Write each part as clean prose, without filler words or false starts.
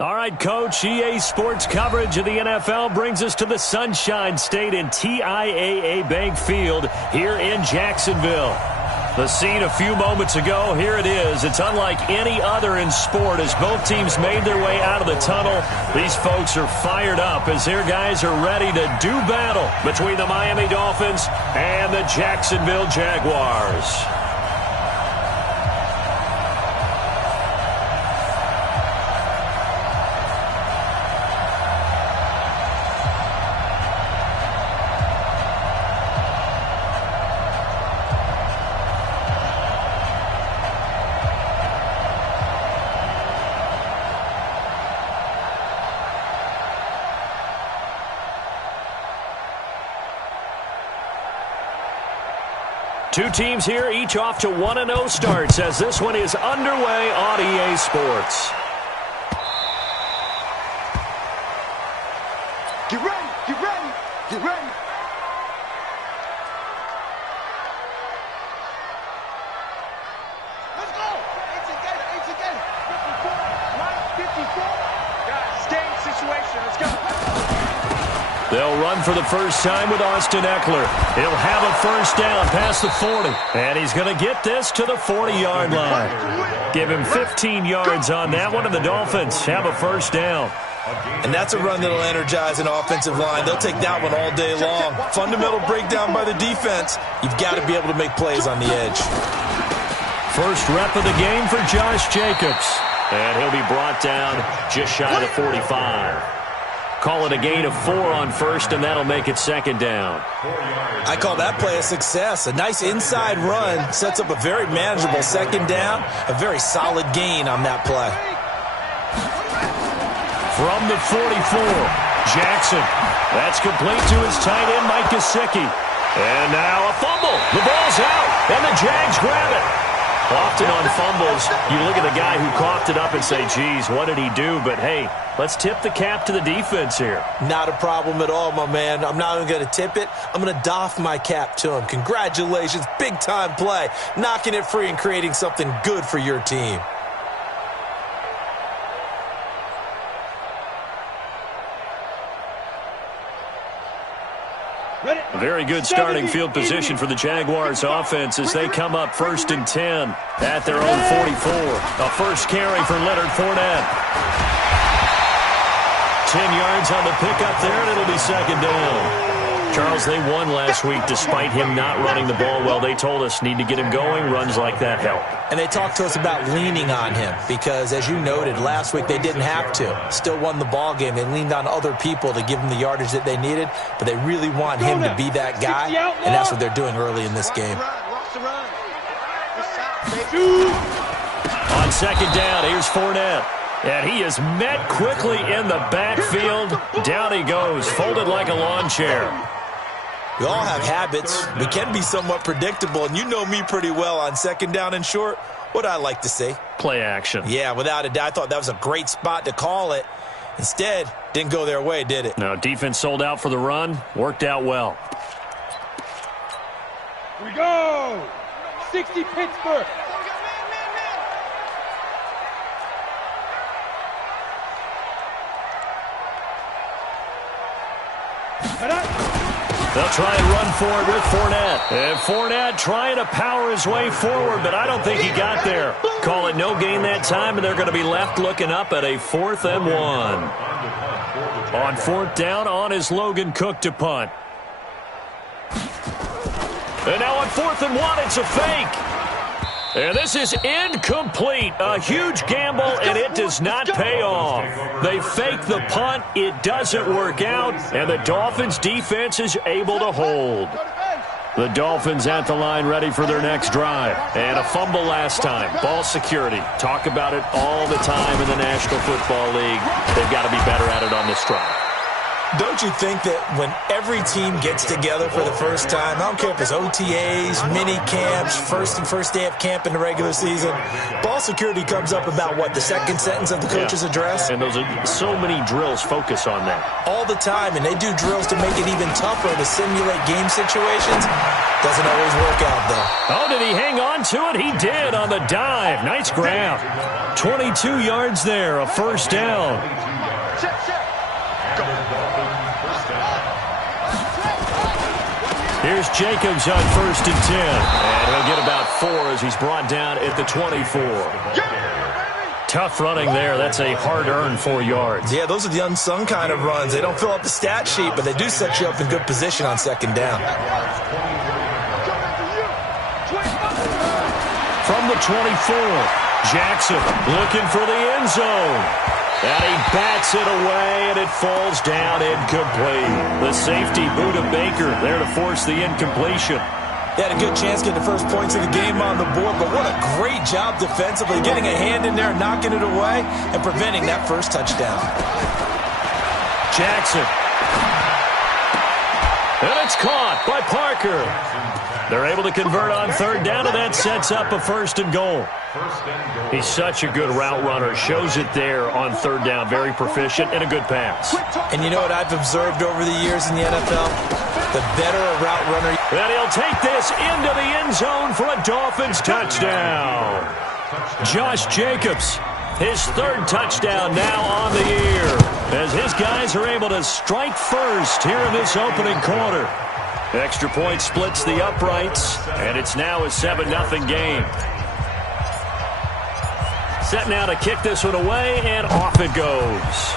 All right, Coach, EA Sports coverage of the NFL brings us to the Sunshine State in TIAA Bank Field here in Jacksonville. The scene a few moments ago, here it is. It's unlike any other in sport as both teams made their way out of the tunnel. These folks are fired up as their guys are ready to do battle between the Miami Dolphins and the Jacksonville Jaguars. Two teams here, each off to 1-0 starts as this one is underway on EA Sports. Get ready, get ready, get ready. Let's go. Eight together. 54, right? 54. Guys, game situation. Let's go. They'll run for the first time with Austin Ekeler. He'll have a first down past the 40. And he's going to get this to the 40-yard line. Give him 15 yards on that one, and the Dolphins have a first down. And that's a run that'll energize an offensive line. They'll take that one all day long. Fundamental breakdown by the defense. You've got to be able to make plays on the edge. First rep of the game for Josh Jacobs. And he'll be brought down just shy of the 45. Call it a gain of 4 on first, and that'll make it second down. I call that play a success. A nice inside run sets up a very manageable second down. A very solid gain on that play. From the 44, Jackson. That's complete to his tight end, Mike Gesicki. And now a fumble. The ball's out, and the Jags grab it. Often on fumbles, you look at the guy who coughed it up and say, geez, what did he do? But, hey, let's tip the cap to the defense here. Not a problem at all, my man. I'm not even going to tip it. I'm going to doff my cap to him. Congratulations. Big-time play. Knocking it free and creating something good for your team. A very good starting field position for the Jaguars offense as they come up 1st and 10 at their own 44. A first carry for Leonard Fournette. 10 yards on the pickup there, and it'll be second down. Charles, they won last week despite him not running the ball well. They told us need to get him going. Runs like that help. And they talked to us about leaning on him because, as you noted, last week they didn't have to. Still won the ball game. They leaned on other people to give them the yardage that they needed, but they really want him to be that guy, and that's what they're doing early in this game. On second down, here's Fournette. And he is met quickly in the backfield. Down he goes, folded like a lawn chair. We all have habits. We can be somewhat predictable, and you know me pretty well on second down and short. What I like to say? Play action. Yeah, without a doubt. I thought that was a great spot to call it. Instead, didn't go their way, did it? No, defense sold out for the run. Worked out well. Here we go. 60 Pittsburgh. They'll try and run for it with Fournette. And Fournette trying to power his way forward, but I don't think he got there. Call it no gain that time, and they're going to be left looking up at a 4th and 1. On 4th down, on is Logan Cook to punt. And now on 4th and 1, it's a fake. And this is incomplete. A huge gamble, and it does not pay off. They fake the punt. It doesn't work out, and the Dolphins' defense is able to hold. The Dolphins at the line ready for their next drive. And a fumble last time. Ball security. Talk about it all the time in the National Football League. They've got to be better at it on this drive. Don't you think that when every team gets together for the first time, I don't care if it's OTAs, mini camps, first day of camp in the regular season, ball security comes up about what, the second sentence of the coach's address? And those are so many drills focus on that. All the time, and they do drills to make it even tougher to simulate game situations. Doesn't always work out, though. Oh, did he hang on to it? He did on the dive. Nice grab. 22 yards there, a first down. Here's Jacobs on 1st and 10. And he'll get about 4 as he's brought down at the 24. Tough running there. That's a hard-earned 4 yards. Yeah, those are the unsung kind of runs. They don't fill up the stat sheet, but they do set you up in good position on second down. From the 24, Jackson looking for the end zone. And he bats it away, and it falls down incomplete. The safety, Budda Baker, there to force the incompletion. He had a good chance to get the first points of the game on the board, but what a great job defensively, getting a hand in there, knocking it away, and preventing that first touchdown. Jackson. And it's caught by Parker. They're able to convert on third down, and that sets up a 1st and goal. He's such a good route runner. Shows it there on third down. Very proficient and a good pass. And you know what I've observed over the years in the NFL? The better a route runner. And he'll take this into the end zone for a Dolphins touchdown. Josh Jacobs, his 3rd touchdown now on the year, as his guys are able to strike first here in this opening quarter. Extra point splits the uprights, and it's now a 7-0 game. Set now to kick this one away, and off it goes.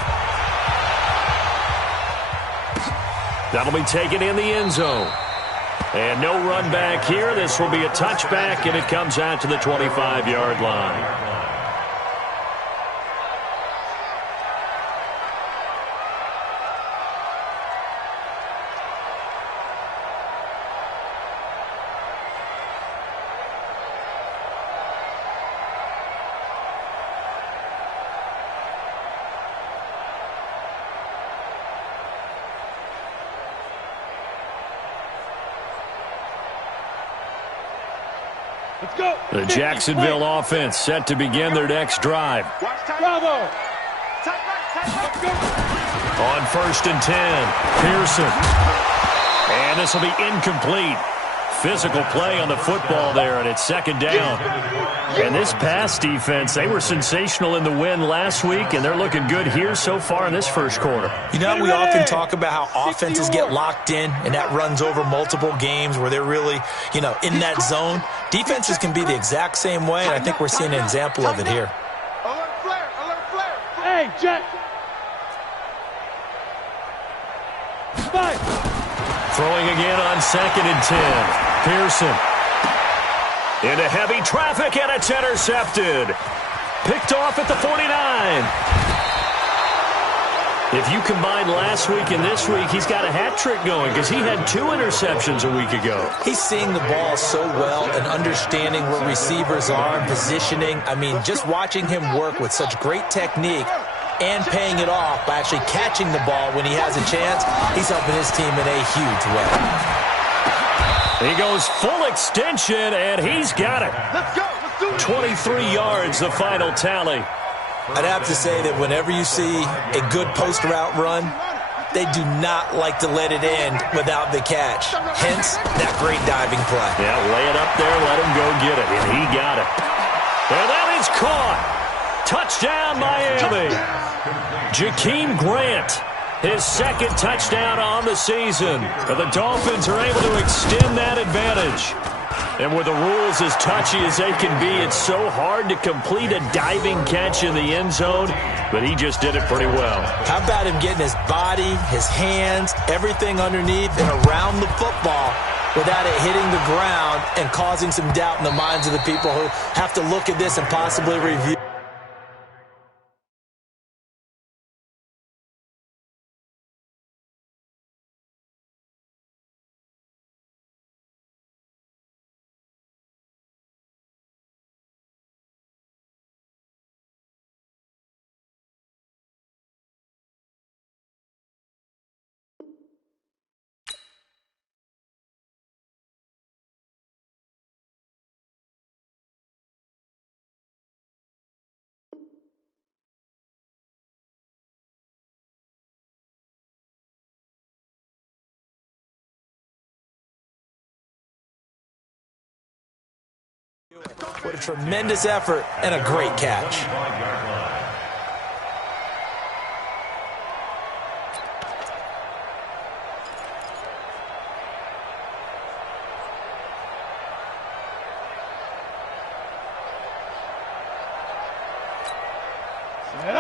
That'll be taken in the end zone. And no run back here. This will be a touchback, and it comes out to the 25-yard line. Let's go. The Jacksonville offense set to begin their next drive. Bravo. On 1st and 10, Pearson. And this will be incomplete. Physical play on the football there, and it's 2nd down. And this pass defense, they were sensational in the win last week, and they're looking good here so far in this first quarter. You know, we often talk about how offenses get locked in, and that runs over multiple games where they're really, in that zone. Defenses can be the exact same way, and I think we're seeing an example of it here. Alert flare, alert flare. Hey, Jack. Five. Throwing again on 2nd and 10. Pearson. Into heavy traffic, and it's intercepted. Picked off at the 49. If you combine last week and this week, he's got a hat trick going because he had 2 interceptions a week ago. He's seeing the ball so well and understanding where receivers are and positioning. I mean, just watching him work with such great technique and paying it off by actually catching the ball when he has a chance, he's helping his team in a huge way. He goes full extension, and he's got it. Let's go. Let's do it. 23 yards, the final tally. I'd have to say that whenever you see a good post route run, they do not like to let it end without the catch. Hence, that great diving play. Yeah, lay it up there, let him go get it, and he got it. And that is caught. Touchdown, Miami. Jakeem Grant, his 2nd touchdown on the season. And the Dolphins are able to extend that advantage. And with the rules as touchy as they can be, it's so hard to complete a diving catch in the end zone, but he just did it pretty well. How about him getting his body, his hands, everything underneath and around the football without it hitting the ground and causing some doubt in the minds of the people who have to look at this and possibly review. What a tremendous effort and a great catch.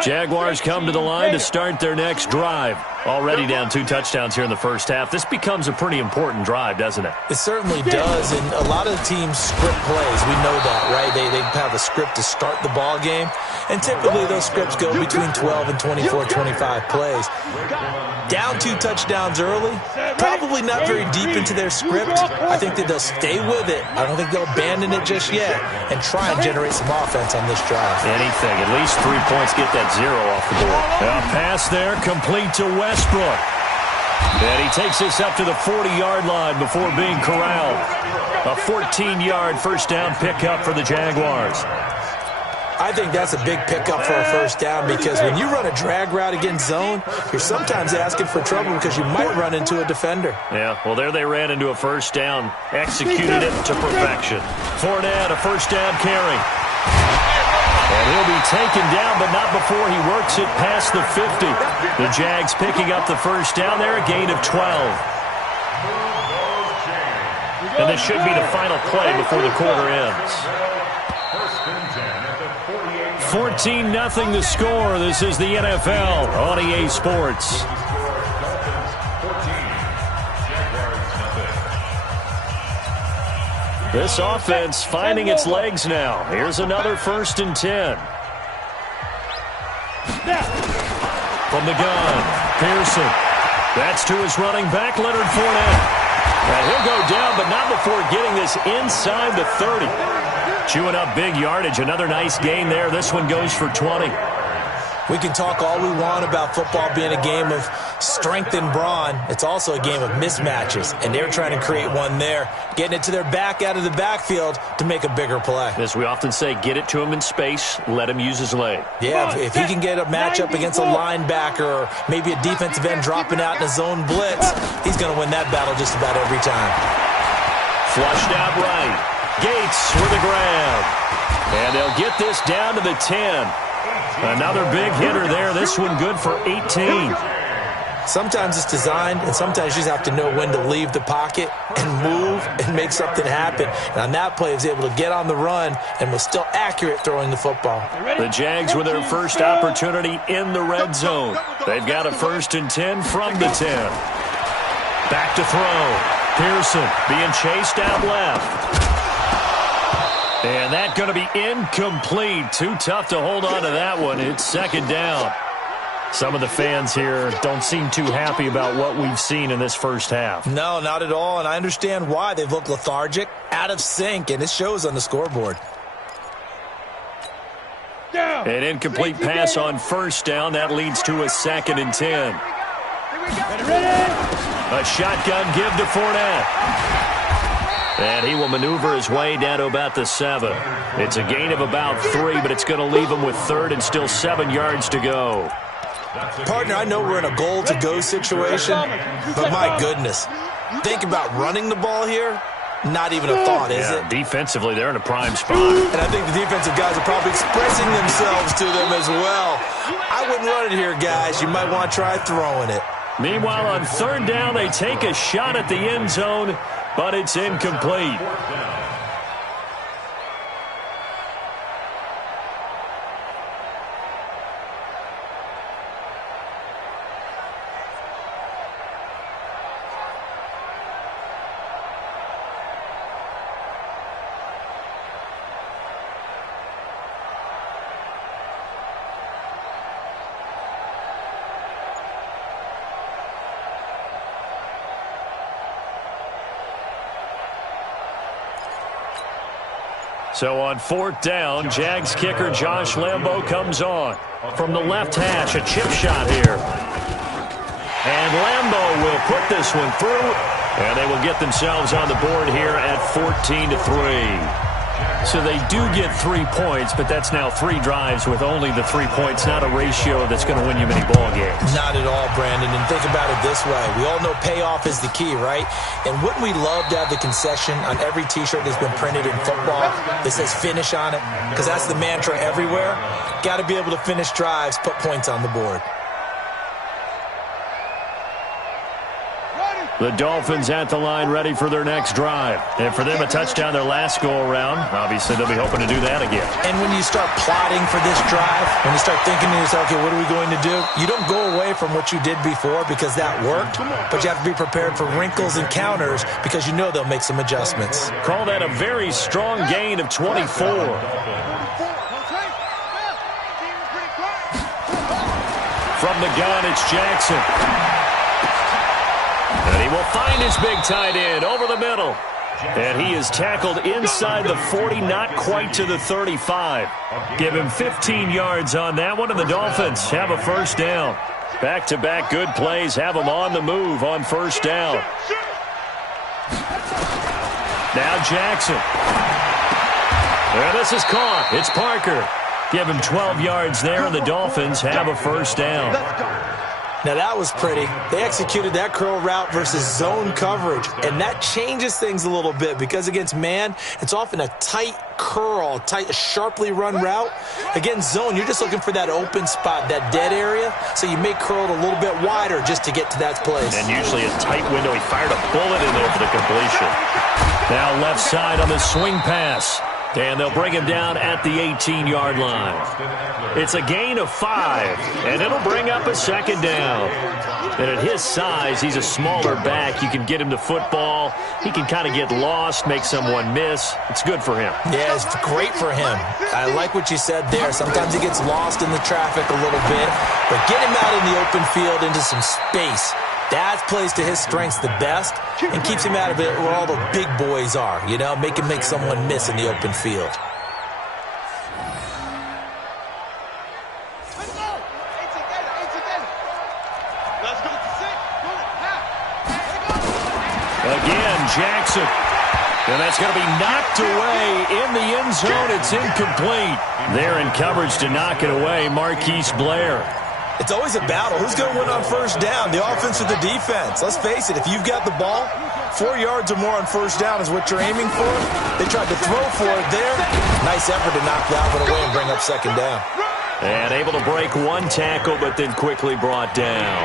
Jaguars come to the line to start their next drive. Already down 2 touchdowns here in the first half. This becomes a pretty important drive, doesn't it? It certainly does, and a lot of the teams script plays. We know that, right? They have a script to start the ball game, and typically those scripts go between 12 and 24, 25 plays. Down 2 touchdowns early, probably not very deep into their script. I think that they'll stay with it. I don't think they'll abandon it just yet and try and generate some offense on this drive. Anything. At least 3 points, get that 0 off the board. A pass there, complete to Westbrook. And he takes this up to the 40-yard line before being corralled. A 14-yard first down pickup for the Jaguars. I think that's a big pickup for a first down because when you run a drag route against zone, you're sometimes asking for trouble because you might run into a defender. Yeah, well, there they ran into a first down, executed it to perfection. Fournette, a first down carry. And he'll be taken down, but not before he works it past the 50. The Jags picking up the first down there, a gain of 12. And this should be the final play before the quarter ends. 14-0 the score. This is the NFL on EA Sports. This offense finding its legs now. Here's another 1st and 10. From the gun, Pearson. That's to his running back, Leonard Fournette. And he'll go down, but not before getting this inside the 30. Chewing up big yardage. Another nice gain there. This one goes for 20. We can talk all we want about football being a game of strength and brawn. It's also a game of mismatches, and they're trying to create one there, getting it to their back out of the backfield to make a bigger play. As we often say, get it to him in space, let him use his leg. Yeah, if he can get a matchup against a linebacker or maybe a defensive end dropping out in a zone blitz, he's going to win that battle just about every time. Flushed out right. Gates with the grab. And they'll get this down to the 10. Another big hitter there. This one good for 18. Sometimes it's designed, and sometimes you just have to know when to leave the pocket and move and make something happen. And on that play, he was able to get on the run and was still accurate throwing the football. The Jags with their first opportunity in the red zone. They've got a 1st and 10 from the 10. Back to throw. Pearson being chased out left. And that's going to be incomplete. Too tough to hold on to that one. It's 2nd down. Some of the fans here don't seem too happy about what we've seen in this first half. No, not at all, and I understand why. They've looked lethargic, out of sync, and it shows on the scoreboard. An incomplete pass on 1st down. That leads to a 2nd and 10. A shotgun give to Fournette. And he will maneuver his way down to about the 7. It's a gain of about 3, but it's going to leave him with 3rd and still 7 yards to go. Partner, I know we're in a goal-to-go situation, but my goodness, think about running the ball here. Not even a thought, is it? Defensively, they're in a prime spot. And I think the defensive guys are probably expressing themselves to them as well. I wouldn't run it here, guys. You might want to try throwing it. Meanwhile, on 3rd down, they take a shot at the end zone, but it's incomplete. So on 4th down, Jags kicker Josh Lambo comes on. From the left hash, a chip shot here. And Lambo will put this one through, and they will get themselves on the board here at 14-3. So they do get 3 points, but that's now 3 drives with only the 3 points, not a ratio that's going to win you many ball games. Not at all, Brandon. And think about it this way. We all know payoff is the key, right? And wouldn't we love to have the concession on every T-shirt that's been printed in football that says finish on it? Because that's the mantra everywhere. Got to be able to finish drives, put points on the board. The Dolphins at the line ready for their next drive. And for them, a touchdown their last go-around. Obviously, they'll be hoping to do that again. And when you start plotting for this drive, when you start thinking to yourself, okay, what are we going to do? You don't go away from what you did before because that worked, but you have to be prepared for wrinkles and counters because you know they'll make some adjustments. Call that a very strong gain of 24. From the gun, it's Jackson. And he will find his big tight end over the middle. And he is tackled inside the 40, not quite to the 35. Give him 15 yards on that one, and the Dolphins have a first down. Back-to-back good plays have them on the move on first down. Now Jackson. And this is caught. It's Parker. Give him 12 yards there, and the Dolphins have a first down. Now, that was pretty. They executed that curl route versus zone coverage, and that changes things a little bit because against man, it's often a tight curl, tight, sharply run route. Against zone, you're just looking for that open spot, that dead area, so you may curl it a little bit wider just to get to that place. And usually a tight window. He fired a bullet in there for the completion. Now left side on the swing pass. And they'll bring him down at the 18-yard line. It's a gain of 5, and it'll bring up a second down. And at his size, he's a smaller back. You can get him to football. He can kind of get lost, make someone miss. It's good for him. Yeah, it's great for him. I like what you said there. Sometimes he gets lost in the traffic a little bit, but get him out in the open field into some space. That plays to his strengths the best and keeps him out of it where all the big boys are, you know, make someone miss in the open field. Again, Jackson. And that's going to be knocked away in the end zone. It's incomplete. They're in coverage to knock it away, Marquise Blair. It's always a battle. Who's going to win on first down, the offense or the defense? Let's face it, if you've got the ball, 4 yards or more on first down is what you're aiming for. They tried to throw for it there. Nice effort to knock that one away and bring up second down. And able to break one tackle, but then quickly brought down.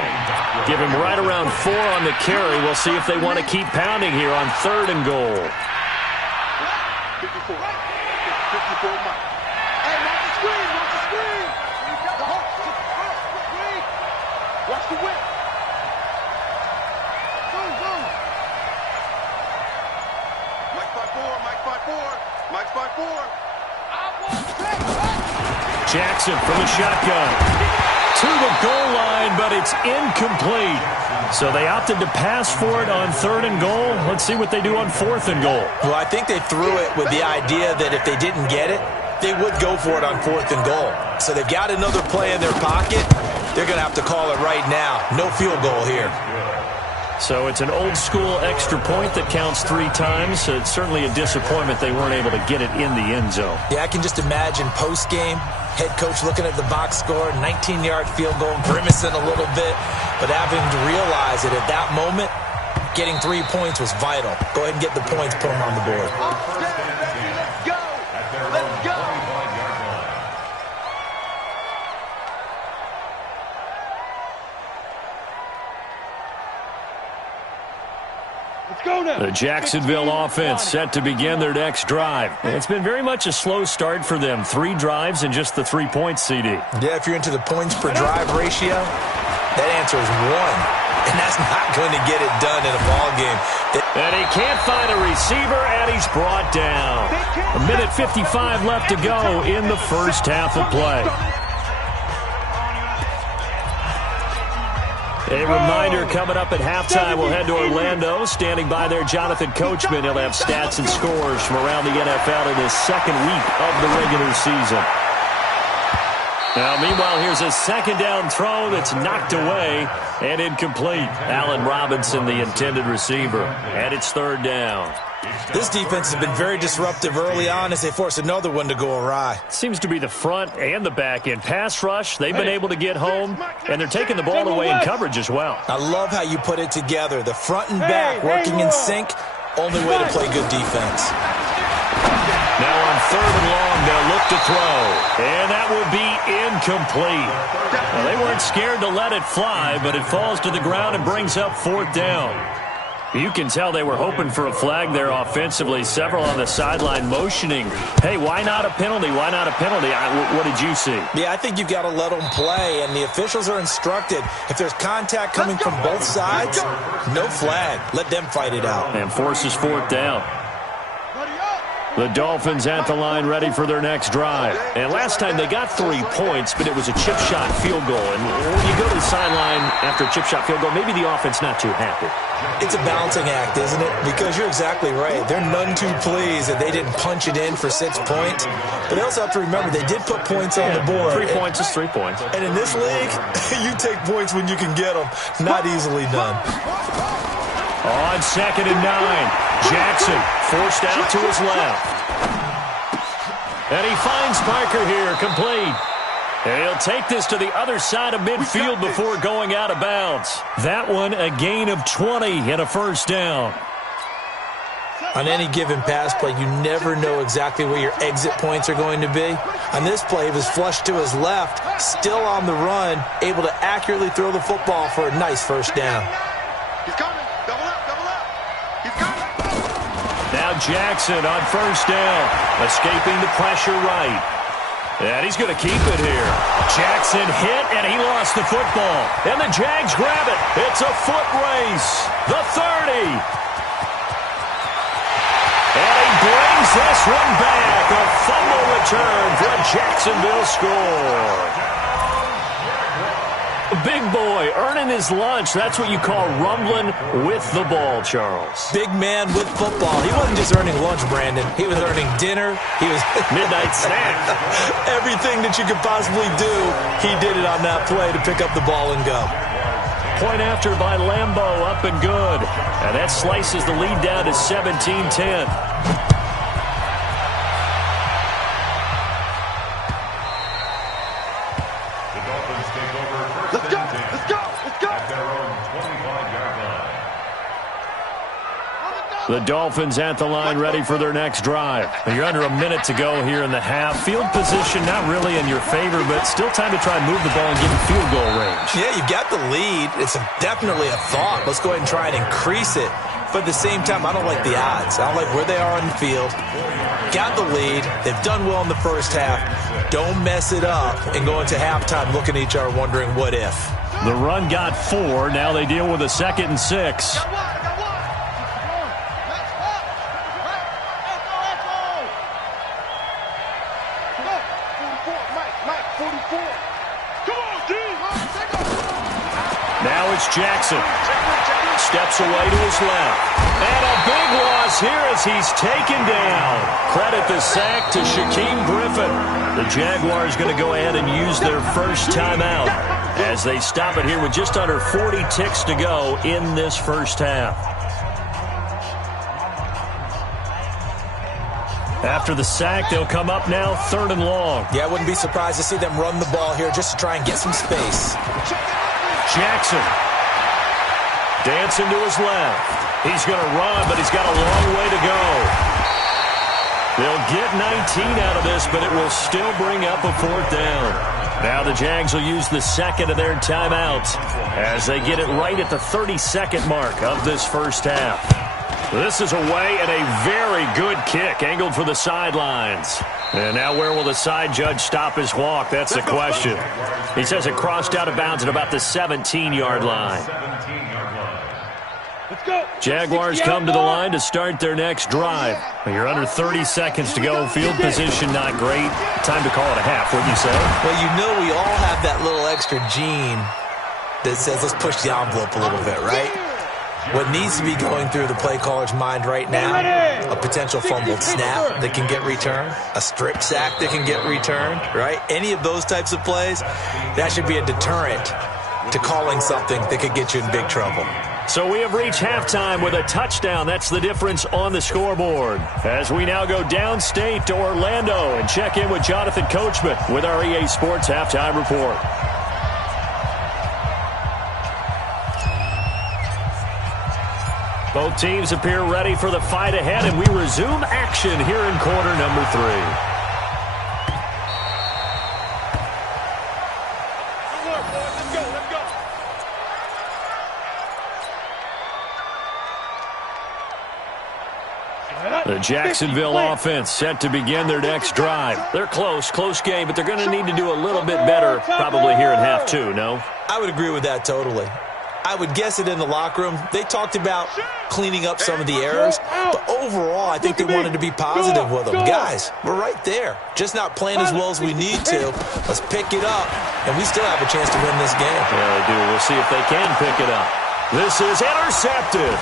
Give him right around 4 on the carry. We'll see if they want to keep pounding here on 3rd and goal. 54. 54 Mike. Hey, watch the screen. Watch the screen. Watch the whip. Boom, boom. Mike 5-4. Mike 5-4. Mike 5-4. Jackson from the shotgun. To the goal line, but it's incomplete. So they opted to pass for it on 3rd and goal. Let's see what they do on 4th and goal. Well, I think they threw it with the idea that if they didn't get it, they would go for it on 4th and goal. So they've got another play in their pocket. They're going to have to call it right now. No field goal here. So it's an old-school extra point that counts 3 times. So it's certainly a disappointment they weren't able to get it in the end zone. Yeah, I can just imagine post-game, head coach looking at the box score, 19-yard field goal, grimacing a little bit, but having to realize that at that moment, getting 3 points was vital. Go ahead and get the points, put them on the board. Let's go. Let's go. The Jacksonville offense set to begin their next drive. It's been very much a slow start for them. 3 drives and just the 3 points, CD. Yeah, if you're into the points per drive ratio, that answer is 1. And that's not going to get it done in a ball game. And he can't find a receiver, and he's brought down. 1:55 left to go in the first half of play. A reminder coming up at halftime, we'll head to Orlando. Standing by there, Jonathan Coachman. He'll have stats and scores from around the NFL in his 2nd week of the regular season. Now, meanwhile, here's a second down throw that's knocked away and incomplete. Allen Robinson, the intended receiver, and it's third down. This defense has been very disruptive early on as they force another one to go awry. Seems to be the front and the back end. Pass rush, they've been able to get home, and they're taking the ball away in coverage as well. I love how you put it together. The front and back working in sync, only way to play good defense. Now on third and long, they'll look to throw. And that would be incomplete. Well, they weren't scared to let it fly, but it falls to the ground and brings up fourth down. You can tell they were hoping for a flag there offensively. Several on the sideline motioning, hey, why not a penalty? Why not a penalty? What did you see? Yeah, I think you've got to let them play, and the officials are instructed. If there's contact coming from both sides, no flag. Let them fight it out. And forces fourth down. The Dolphins at the line ready for their next drive. And last time they got 3 points, but it was a chip shot field goal. And when you go to the sideline after a chip shot field goal, maybe the offense not too happy. It's a balancing act, isn't it? Because you're exactly right. They're none too pleased that they didn't punch it in for 6 points. But they also have to remember they did put points on the board. 3 points is 3 points. And in this league, you take points when you can get them. Not easily done. On second and 9, Jackson forced out to his left. And he finds Parker here, complete. And he'll take this to the other side of midfield before going out of bounds. That one, a gain of 20 and a first down. On any given pass play, you never know exactly where your exit points are going to be. On this play, it was flushed to his left, still on the run, able to accurately throw the football for a nice first down. He's coming. Double up, double up. He's coming. Now Jackson on first down, escaping the pressure right. And he's going to keep it here. Jackson hit, and he lost the football. And the Jags grab it. It's a foot race. The 30. And he brings this one back. A fumble return for a Jacksonville score. Big boy earning his lunch. That's what you call rumbling with the ball, Charles. Big man with football. He wasn't just earning lunch, Brandon. He was earning dinner. He was midnight snack. Everything that you could possibly do, he did it on that play to pick up the ball and go. Point after by Lambeau, up and good. And that slices the lead down to 17-10. The Dolphins at the line ready for their next drive. You're under a minute to go here in the half. Field position not really in your favor, but still time to try and move the ball and get in field goal range. Yeah, you've got the lead. It's definitely a thought. Let's go ahead and try and increase it. But at the same time, I don't like the odds. I don't like where they are on the field. Got the lead. They've done well in the first half. Don't mess it up and go into halftime looking at each other wondering what if. The run got 4. Now they deal with a 2nd and 6. Now it's Jackson. Steps away to his left. And a big loss here as he's taken down. Credit the sack to Shaquem Griffin. The Jaguars going to go ahead and use their first timeout as they stop it here with just under 40 ticks to go in this first half. After the sack, they'll come up now 3rd and long. Yeah, I wouldn't be surprised to see them run the ball here just to try and get some space. Jackson dancing to his left. He's going to run, but he's got a long way to go. They'll get 19 out of this, but it will still bring up a 4th down. Now the Jags will use the second of their timeouts as they get it right at the 32nd mark of this first half. This is away and a very good kick angled for the sidelines. And now where will the side judge stop his walk? That's the question. He says it crossed out of bounds at about the 17-yard line. Let's go. Jaguars come to the line to start their next drive. You're under 30 seconds to go. Field position not great. Time to call it a half, wouldn't you say? Well, you know we all have that little extra gene that says let's push the envelope a little bit, right? What needs to be going through the play caller's mind right now, a potential fumbled snap that can get returned, a strip sack that can get returned, right? Any of those types of plays, that should be a deterrent to calling something that could get you in big trouble. So we have reached halftime with a touchdown. That's the difference on the scoreboard. As we now go downstate to Orlando and check in with Jonathan Coachman with our EA Sports Halftime Report. Both teams appear ready for the fight ahead, and we resume action here in quarter number 3. The Jacksonville offense set to begin their next drive. They're close game, but they're going to need to do a little bit better probably here in half 2, no? I would agree with that totally. I would guess it in the locker room. They talked about cleaning up some of the errors, but overall, I think they wanted to be positive with them. Guys, we're right there. Just not playing as well as we need to. Let's pick it up, and we still have a chance to win this game. Yeah, they do. We'll see if they can pick it up. This is intercepted.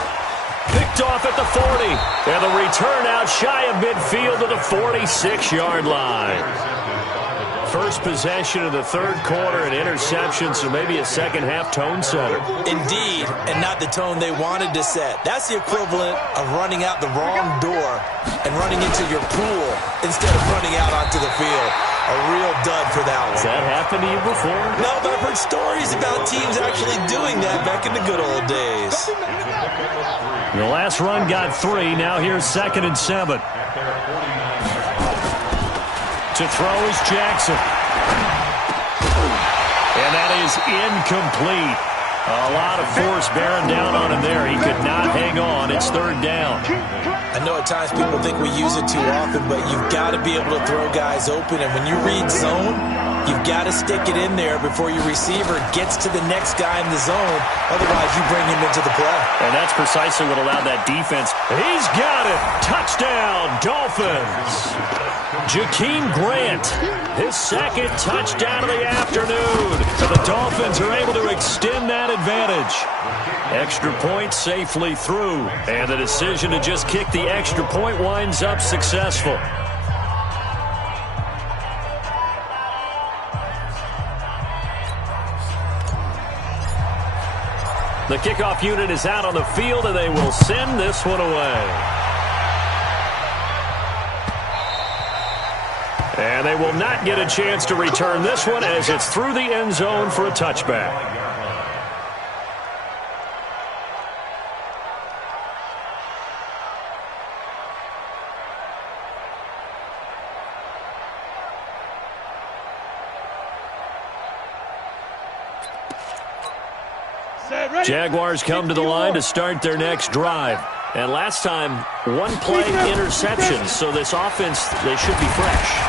Picked off at the 40. And the return out shy of midfield to the 46-yard line. First possession of the third quarter, an interception, so maybe a second-half tone setter. Indeed, and not the tone they wanted to set. That's the equivalent of running out the wrong door and running into your pool instead of running out onto the field. A real dud for that one. Has that happened to you before? No, but I've heard stories about teams actually doing that back in the good old days. The last run got 3. Now here's 2nd and 7. To throw is Jackson. And that is incomplete. A lot of force bearing down on him there. He could not hang on. It's 3rd down. I know at times people think we use it too often, but you've got to be able to throw guys open. And when you read zone, you've got to stick it in there before your receiver gets to the next guy in the zone. Otherwise, you bring him into the play. And that's precisely what allowed that defense. He's got it. Touchdown, Dolphins. Jakeem Grant, his 2nd touchdown of the afternoon. So the Dolphins are able to extend that advantage. Extra point safely through. And the decision to just kick the extra point winds up successful. The kickoff unit is out on the field, and they will send this one away. And they will not get a chance to return this one as it's through the end zone for a touchback. Jaguars come to the line to start their next drive. And last time, 1 play interception, so this offense, they should be fresh.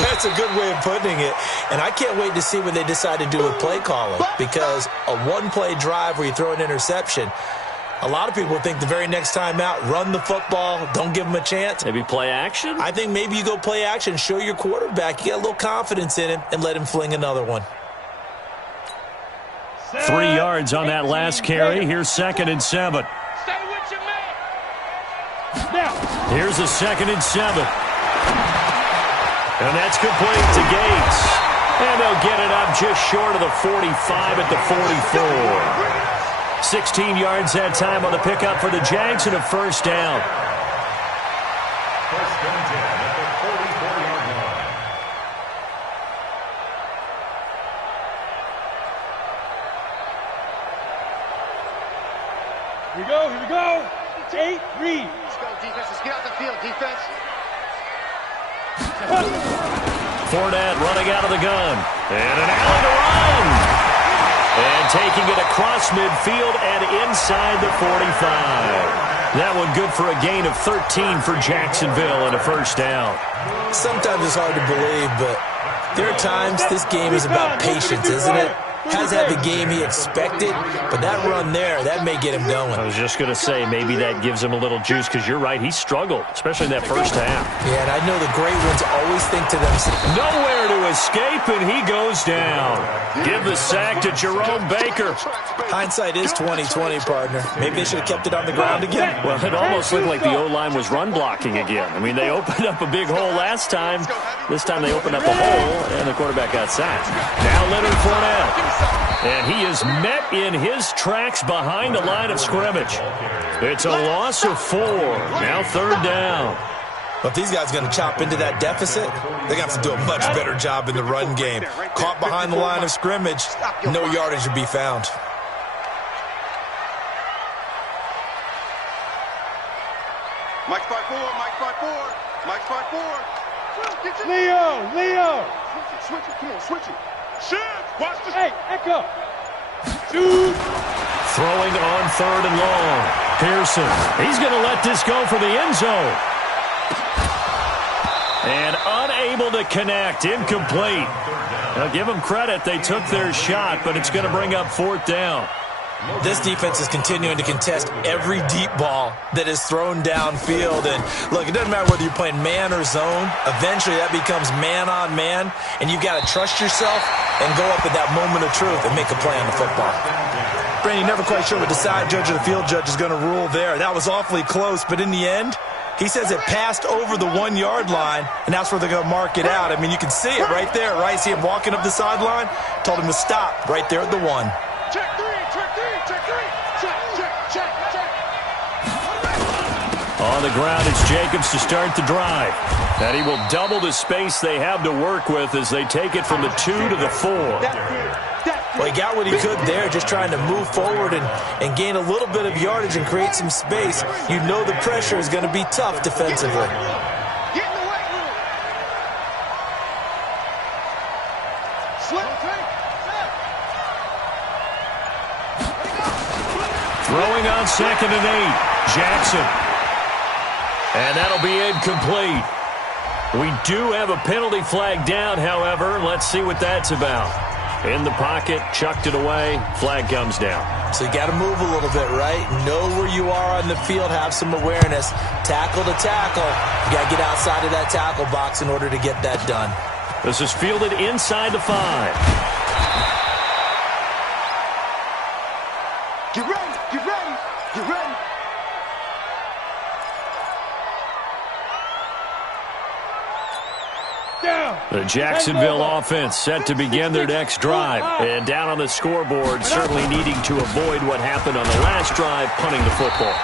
That's a good way of putting it. And I can't wait to see what they decide to do with play calling, because a 1-play drive where you throw an interception, a lot of people think the very next time out, run the football, don't give them a chance. Maybe play action? I think maybe you go play action, show your quarterback, you got a little confidence in him, and let him fling another one. 3 yards on that last carry. Here's 2nd and 7. Stay with your man. Here's a 2nd and 7. And that's complete to Gates. And they'll get it up just short of the 45 at the 44. 16 yards that time on the pickup for the Jags and a 1st down. First and 10 at the 44-yard line. Here we go. 8, read. Let's go, defense. Let's get out the field, defense. Fournette running out of the gun. And an alley to run. And taking it across midfield and inside the 45. That one good for a gain of 13 for Jacksonville and a 1st down. Sometimes it's hard to believe, but there are times this game is about patience, isn't it? has had the game he expected, but that run there, that may get him going. I was just going to say, maybe that gives him a little juice, because you're right, he struggled, especially in that first half. Yeah, and I know the great ones always think to themselves, nowhere to escape, and he goes down. Give the sack to Jerome Baker. Hindsight is 20/20, partner. Maybe they should have kept it on the ground again. Well, it almost looked like the O-line was run blocking again. I mean, they opened up a big hole last time. This time they opened up a hole, and the quarterback got sacked. Now Leonard Fournette. And he is met in his tracks behind the line of scrimmage. It's a loss of 4. Now 3rd down. Well, if these guys are going to chop into that deficit, they're going to have to do a much better job in the run game. Caught behind the line of scrimmage, no yardage to be found. Mike 5-4, Mike 5-4, Mike 5-4. Leo! Switch it, come on, switch it. Shit! Watch this. Hey, echo! Shoot! Throwing on 3rd and long. Pearson. He's going to let this go for the end zone. And unable to connect. Incomplete. Now give them credit. They took their shot, but it's going to bring up 4th down. This defense is continuing to contest every deep ball that is thrown downfield. And, look, it doesn't matter whether you're playing man or zone. Eventually, that becomes man-on-man, and you've got to trust yourself and go up at that moment of truth and make a play on the football. Brandon, you're never quite sure what the side judge or the field judge is going to rule there. That was awfully close, but in the end, he says it passed over the 1-yard line, and that's where they're going to mark it out. I mean, you can see it right there, right? See him walking up the sideline? Told him to stop right there at the 1. Check 3, check 3, check 3. Check. On the ground, it's Jacobs to start the drive. And he will double the space they have to work with as they take it from the 2 to the 4. Well, he got what he could there, just trying to move forward and gain a little bit of yardage and create some space. You know the pressure is going to be tough defensively. Get in the weight room. Slip. Throwing on 2nd and 8. Jackson. And that'll be incomplete. We do have a penalty flag down, however. Let's see what that's about. In the pocket, chucked it away, flag comes down. So you got to move a little bit, right? Know where you are on the field, have some awareness. Tackle to tackle. You got to get outside of that tackle box in order to get that done. This is fielded inside the 5. Get ready. The Jacksonville offense set to begin their next drive. And down on the scoreboard, certainly needing to avoid what happened on the last drive, punting the football.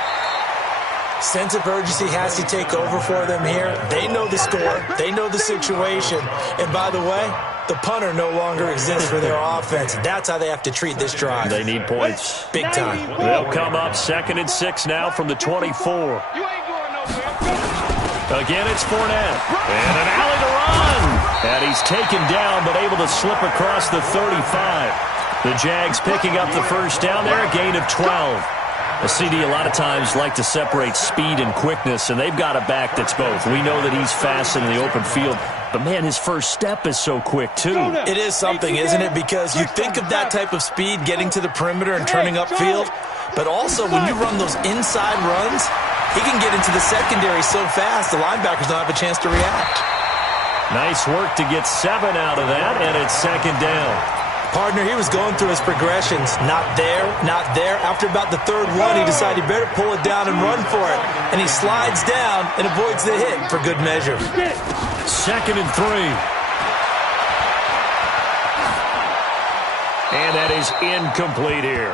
Sense of urgency has to take over for them here. They know the score. They know the situation. And by the way, the punter no longer exists for their offense. That's how they have to treat this drive. They need points. Big time. They'll come up 2nd and 6 now from the 24. You ain't going nowhere. Again, it's Fournette. And an alley to run. And he's taken down, but able to slip across the 35. The Jags picking up the first down there, a gain of 12. A CD a lot of times like to separate speed and quickness, and they've got a back that's both. We know that he's fast in the open field, but, man, his first step is so quick, too. It is something, isn't it? Because you think of that type of speed getting to the perimeter and turning upfield, but also when you run those inside runs, he can get into the secondary so fast the linebackers don't have a chance to react. Nice work to get 7 out of that, and it's 2nd down. Partner, he was going through his progressions. Not there, not there. After about the 3rd one, he decided he better pull it down and run for it. And he slides down and avoids the hit for good measure. 2nd and 3. And that is incomplete here.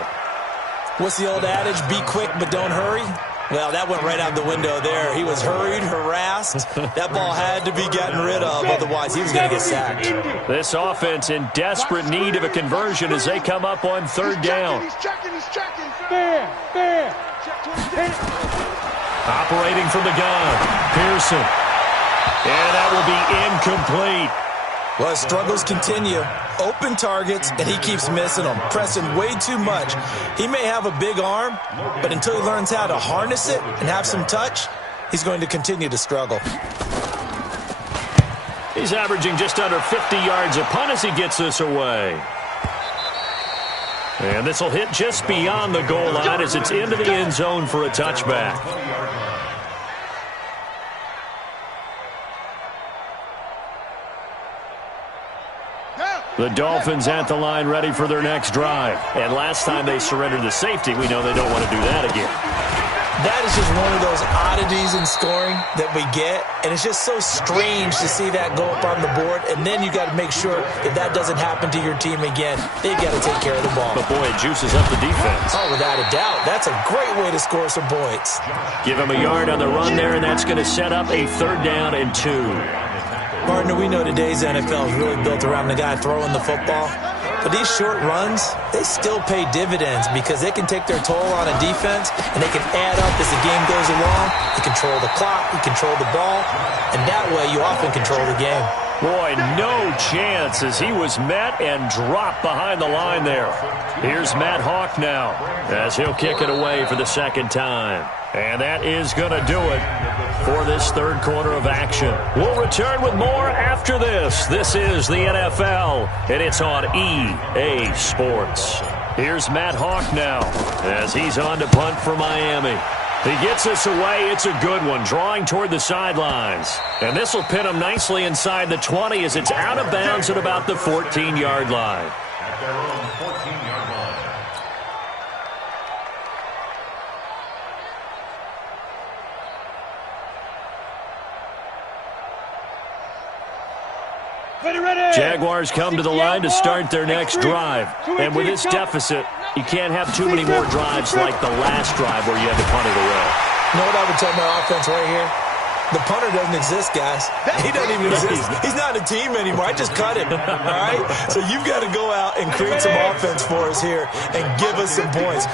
What's the old adage? Be quick, but don't hurry. Well, that went right out the window there. He was hurried, harassed. That ball had to be gotten rid of, otherwise he was going to get sacked. This offense in desperate need of a conversion as they come up on 3rd down. He's checking. Fair. Operating from the gun, Pearson. And that will be incomplete. Well, his struggles continue. Open targets, and he keeps missing them, pressing way too much. He may have a big arm, but until he learns how to harness it and have some touch, he's going to continue to struggle. He's averaging just under 50 yards a punt as he gets this away. And this will hit just beyond the goal line as it's into the end zone for a touchback. The Dolphins at the line ready for their next drive. And last time they surrendered the safety, we know they don't want to do that again. That is just one of those oddities in scoring that we get, and it's just so strange to see that go up on the board, and then you got to make sure that that doesn't happen to your team again. They've got to take care of the ball. But, boy, it juices up the defense. Oh, without a doubt. That's a great way to score some points. Give him a yard on the run there, and that's going to set up a 3rd down and 2. Partner, we know today's NFL is really built around the guy throwing the football. But these short runs, they still pay dividends because they can take their toll on a defense, and they can add up as the game goes along. You control the clock, you control the ball, and that way you often control the game. Boy, no chance as he was met and dropped behind the line there. Here's Matt Hawk now as he'll kick it away for the 2nd time. And that is going to do it for this 3rd quarter of action. We'll return with more after this. This is the NFL, and it's on EA Sports. Here's Matt Hawk now as he's on to punt for Miami. He gets us away. It's a good one, drawing toward the sidelines. And this will pin him nicely inside the 20 as it's out of bounds at about the 14-yard line. At their own 14-yard line. Jaguars come to the line to start their next drive. And with this deficit, you can't have too many more drives like the last drive where you had to punt it away. You know what I would tell my offense right here? The punter doesn't exist, guys. He doesn't even exist. He's not a team anymore. I just cut him, all right? So you've got to go out and create some offense for us here and give us some points.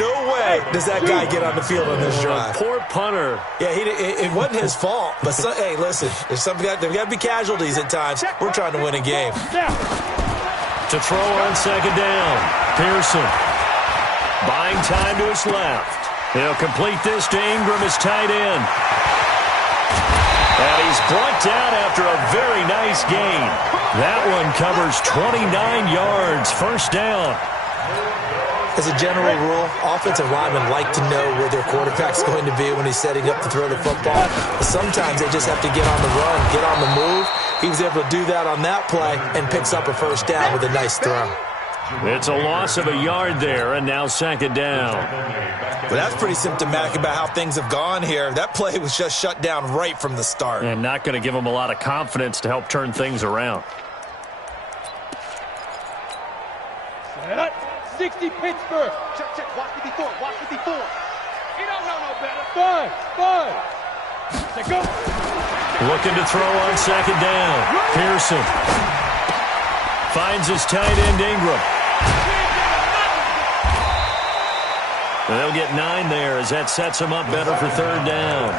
No way does that guy get on the field on this drive. Poor punter. Yeah, it wasn't his fault. But, hey, listen, there's got to be casualties at times. We're trying to win a game. To throw on 2nd down, Pearson. Buying time to his left. He'll complete this to Ingram as tight end. And he's brought down after a very nice gain. That one covers 29 yards, 1st down. As a general rule, offensive linemen like to know where their quarterback's going to be when he's setting up to throw the football. But sometimes they just have to get on the run, get on the move. He was able to do that on that play and picks up a 1st down with a nice throw. It's a loss of a yard there, and now 2nd down. Well, that's pretty symptomatic about how things have gone here. That play was just shut down right from the start. And not going to give them a lot of confidence to help turn things around. 60 Pittsburgh. Check. Watch the before. You don't know no better. 5. Let's go. Looking to throw on 2nd down. Pearson finds his tight end Ingram. And they'll get 9 there as that sets him up better for 3rd down.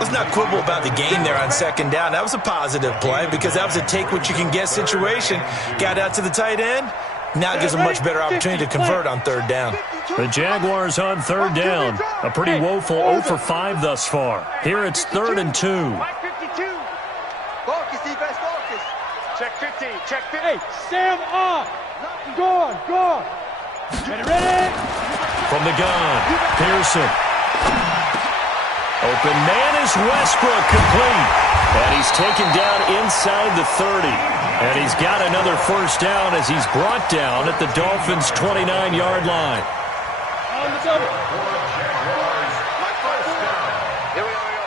Let's not quibble about the gain there on 2nd down. That was a positive play because that was a take-what-you-can-get situation. Got out to the tight end. Now it gives them a much better opportunity to convert on 3rd down. The Jaguars on 3rd down. A pretty woeful 0 for 5 thus far. Here it's 3rd and 2. Mike 52. Focus, defense, focus. Check 15. Check 15. Hey, Sam on. Gone. Ready? From the gun, Pearson. Open man is Westbrook, complete. And he's taken down inside the 30. And he's got another 1st down as he's brought down at the Dolphins' 29-yard line. On the double. Here we go.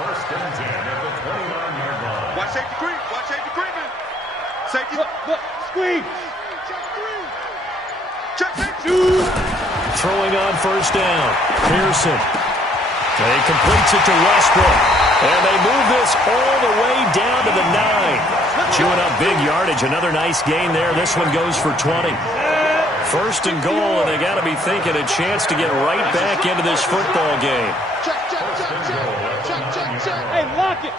1st and 10 at the 29-yard line. Watch safety creep. Watch safety creeping. Safety. Look. Squeeze. Check. Throwing on 1st down, Pearson. And he completes it to Westbrook. And they move this all the way down to the 9. Chewing up big yardage. Another nice gain there. This one goes for 20. 1st and goal, and they got to be thinking a chance to get right back into this football game. Check. Hey, lock it.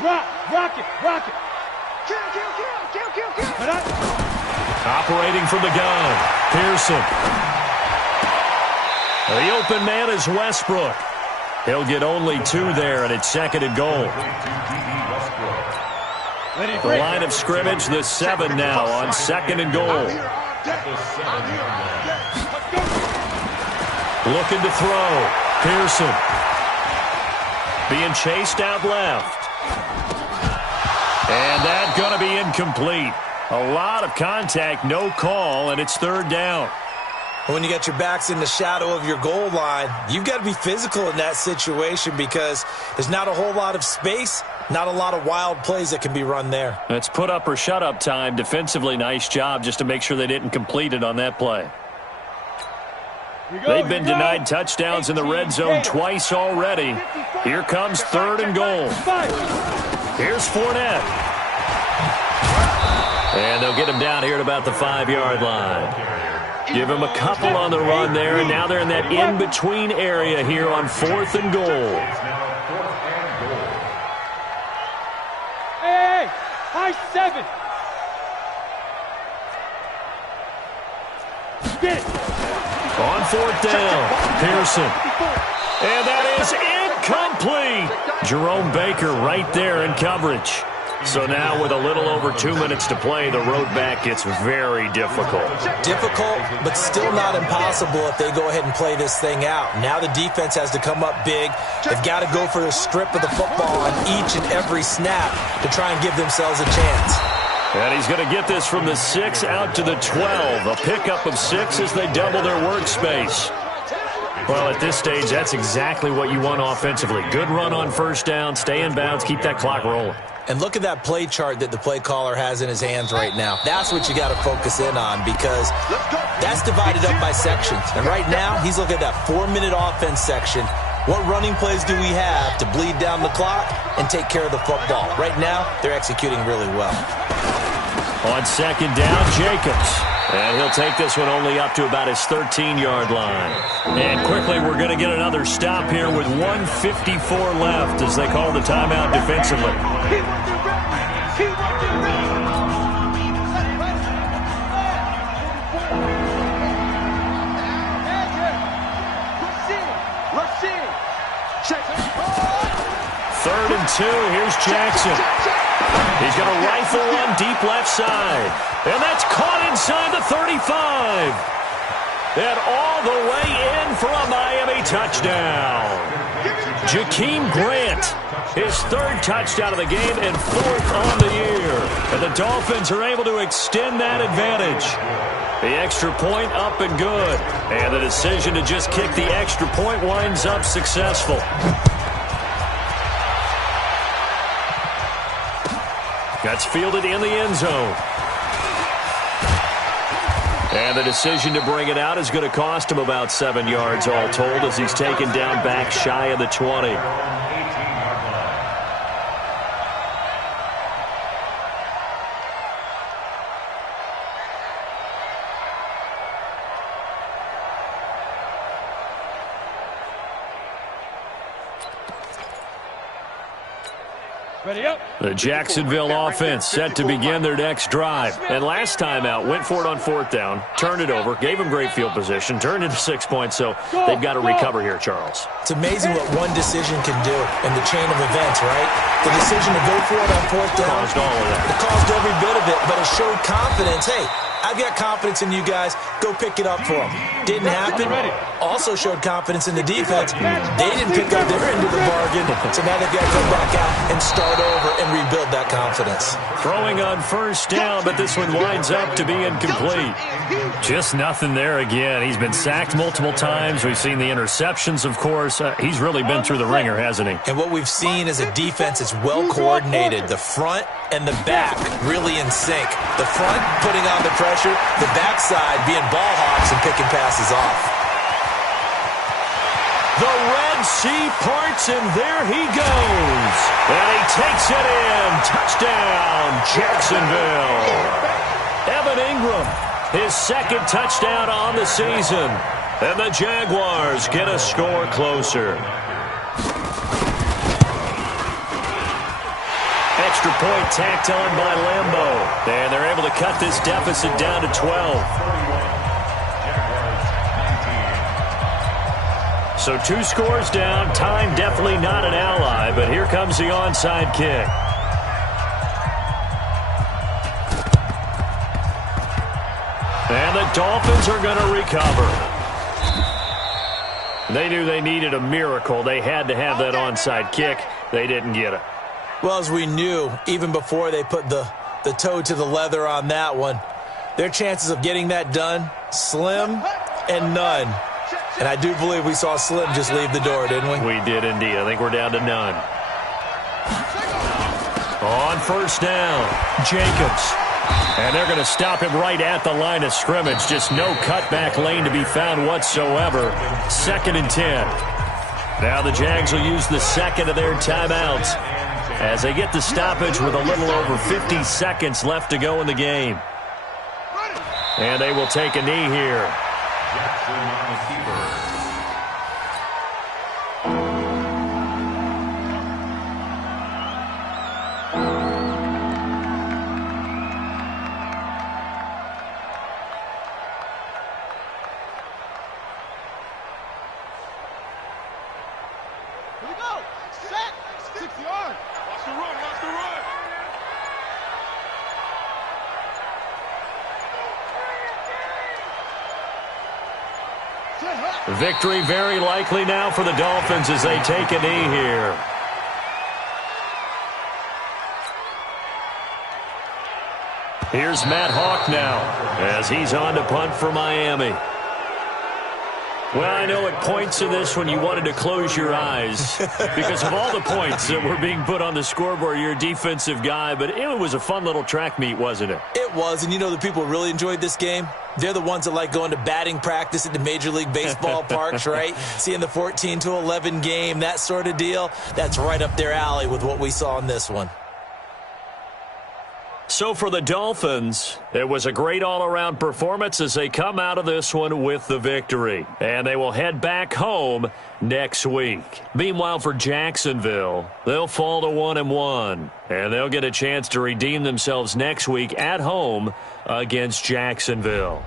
Rock it. Kill. Operating from the gun, Pearson. The open man is Westbrook. He'll get only 2 there, and it's 2nd and goal. The line of scrimmage, the 7 now on 2nd and goal. the 7-yard line. Looking to throw. Pearson. Being chased out left. And that's going to be incomplete. A lot of contact, no call, and it's third down. When you got your backs in the shadow of your goal line, you've got to be physical in that situation because there's not a whole lot of space, not a lot of wild plays that can be run there. It's put up or shut up time. Defensively, nice job just to make sure they didn't complete it on that play. They've been denied touchdowns in the red zone twice already. Here comes third and goal. Here's Fournette. And they'll get him down here at about the 5-yard line. Give him a couple on the run there, and now they're in that in-between area here on 4th and goal. Hey, high 7. Get it. On 4th down, Pearson. And that is incomplete. Jerome Baker right there in coverage. So now with a little over 2 minutes to play, the road back gets very difficult. Difficult, but still not impossible if they go ahead and play this thing out. Now the defense has to come up big. They've got to go for a strip of the football on each and every snap to try and give themselves a chance. And he's going to get this from the 6 out to the 12. A pickup of 6 as they double their workspace. Well, at this stage, that's exactly what you want offensively. Good run on first down, stay in bounds, keep that clock rolling. And look at that play chart that the play caller has in his hands right now. That's what you got to focus in on because that's divided up by sections. And right now, he's looking at that 4-minute offense section. What running plays do we have to bleed down the clock and take care of the football? Right now, they're executing really well. On second down, Jacobs. And he'll take this one only up to about his 13-yard line. And quickly, we're going to get another stop here with 1:54 left as they call the timeout defensively. Third and 2, here's Jackson. He's going to rifle one deep left side. And that's caught inside the 35. And all the way in for a Miami touchdown. Jakeem Grant, his 3rd touchdown of the game and 4th on the year. And the Dolphins are able to extend that advantage. The extra point up and good. And the decision to just kick the extra point winds up successful. That's fielded in the end zone. And the decision to bring it out is going to cost him about 7 yards all told as he's taken down back shy of the 20. Ready up. The Jacksonville offense set to begin their next drive. And last time out, went for it on 4th down, turned it over, gave them great field position, turned into 6 points, so they've got to recover here, Charles. It's amazing what one decision can do in the chain of events, right? The decision to go for it on 4th down. Caused all of that. It caused every bit of it, but it showed confidence. Hey, I've got confidence in you guys. Go pick it up for them. Didn't happen. Also showed confidence in the defense. They didn't pick up their end of the bargain, so now they've got to come back out and start over and rebuild that confidence. Throwing on first down, but this one winds up to be incomplete. Just nothing there again. He's been sacked multiple times. We've seen the interceptions, of course. He's really been through the ringer, hasn't he? And what we've seen is a defense that's well coordinated. The front and the back really in sync. The front putting on the pressure, the backside being ball hawks and picking passes off. The Red Sea parts, and there he goes. And he takes it in. Touchdown, Jacksonville. Evan Ingram, his 2nd touchdown on the season. And the Jaguars get a score closer. Extra point tacked on by Lambeau. And they're able to cut this deficit down to 12. So 2 scores down. Time definitely not an ally, but here comes the onside kick. And the Dolphins are going to recover. They knew they needed a miracle. They had to have that onside kick. They didn't get it. Well, as we knew, even before they put the toe to the leather on that one, their chances of getting that done, slim and none. And I do believe we saw Slim just leave the door, didn't we? We did indeed. I think we're down to none. On first down, Jacobs. And they're going to stop him right at the line of scrimmage. Just no cutback lane to be found whatsoever. 2nd and 10. Now the Jags will use the second of their timeouts as they get the stoppage with a little over 50 seconds left to go in the game. And they will take a knee here. Jackson on the keeper. Here we go. Set. 6 yards. Watch the run. Watch the run. Victory very likely now for the Dolphins as they take a knee here. Here's Matt Hawk now as he's on to punt for Miami. Well, I know at points in this when you wanted to close your eyes because of all the points that were being put on the scoreboard. You're a defensive guy, but it was a fun little track meet, wasn't it? It was, and you know the people who really enjoyed this game? They're the ones that like going to batting practice at the Major League Baseball parks, right? Seeing the 14-11 game, that sort of deal. That's right up their alley with what we saw in this one. So for the Dolphins, it was a great all-around performance as they come out of this one with the victory. And they will head back home next week. Meanwhile, for Jacksonville, they'll fall to 1-1. And they'll get a chance to redeem themselves next week at home against Jacksonville.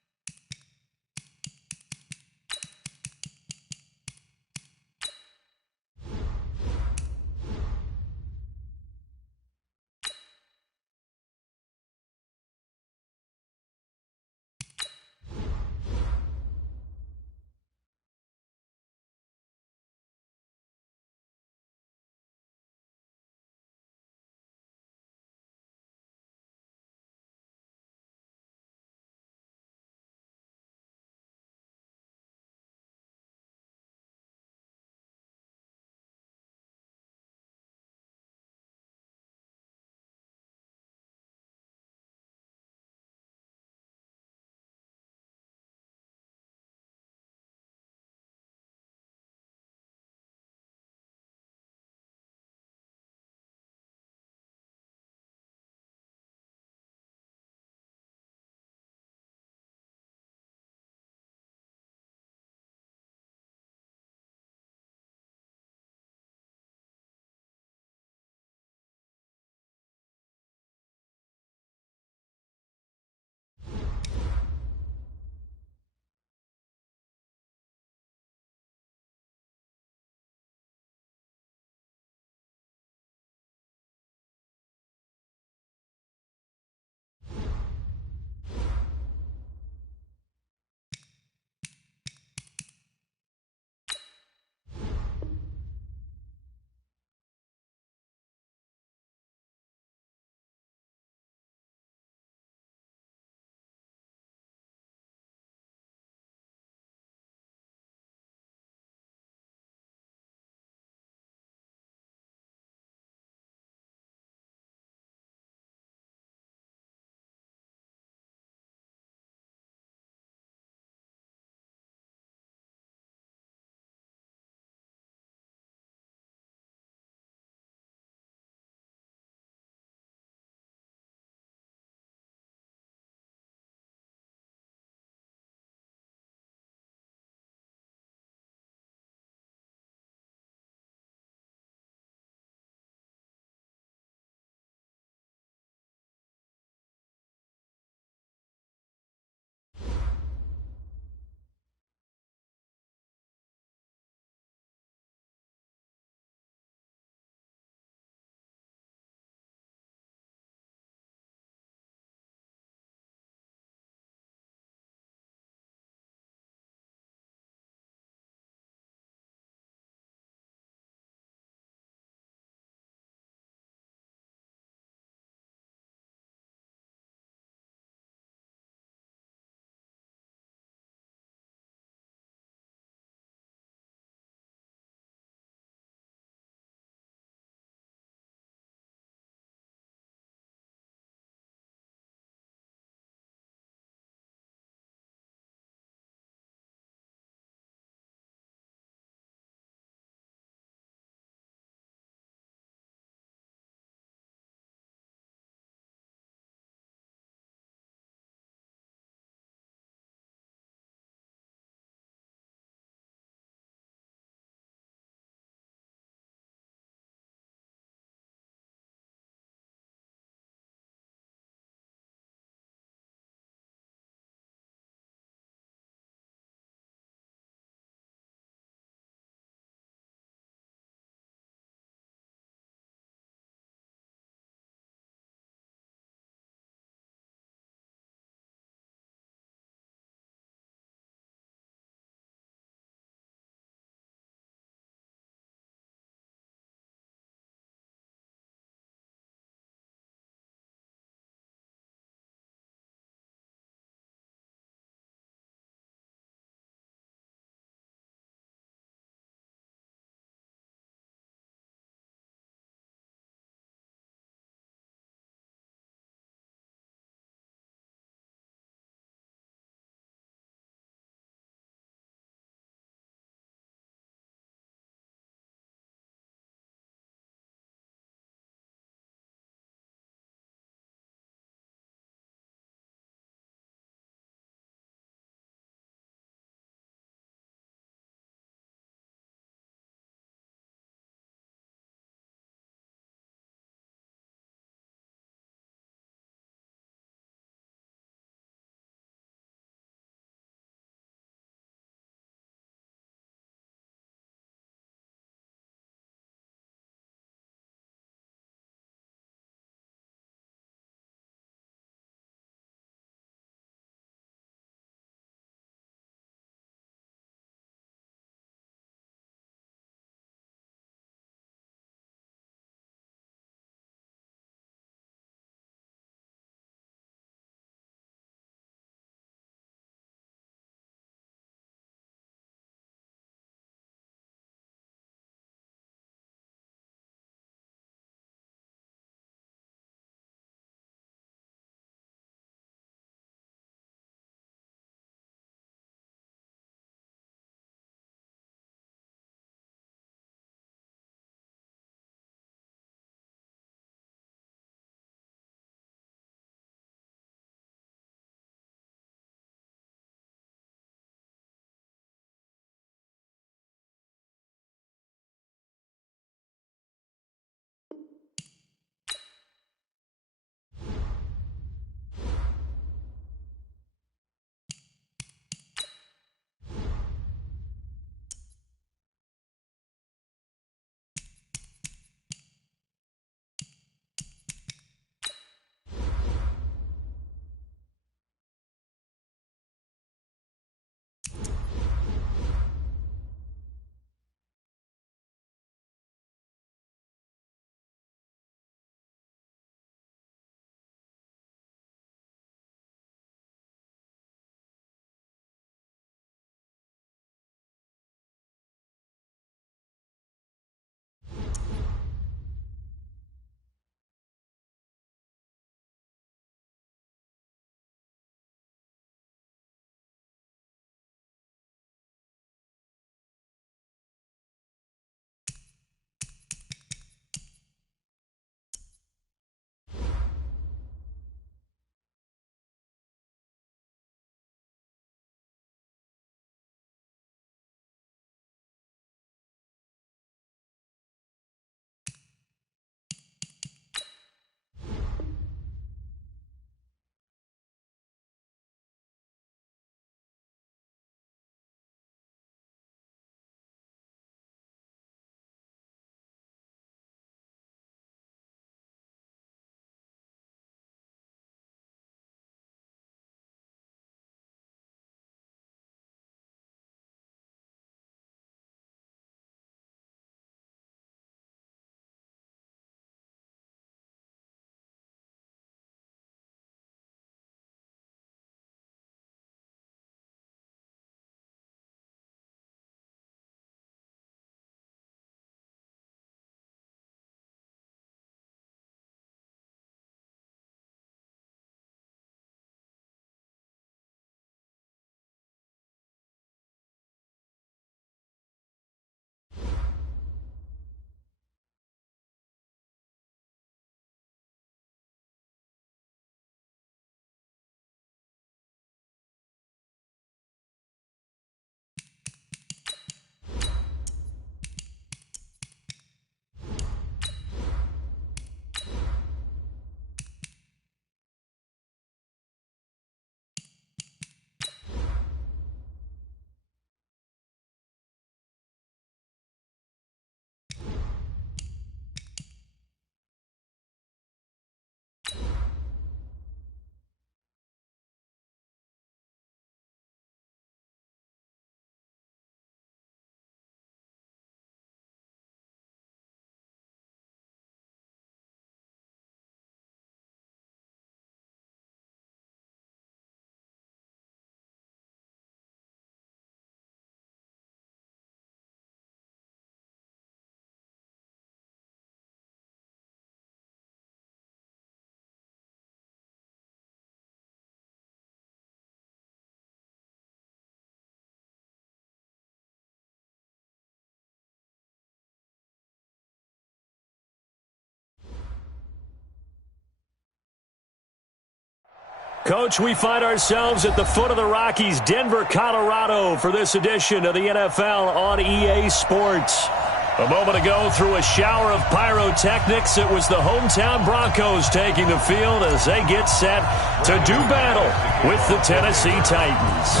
Coach, we find ourselves at the foot of the Rockies, Denver, Colorado, for this edition of the NFL on EA Sports. A moment ago, through a shower of pyrotechnics, it was the hometown Broncos taking the field as they get set to do battle with the Tennessee Titans.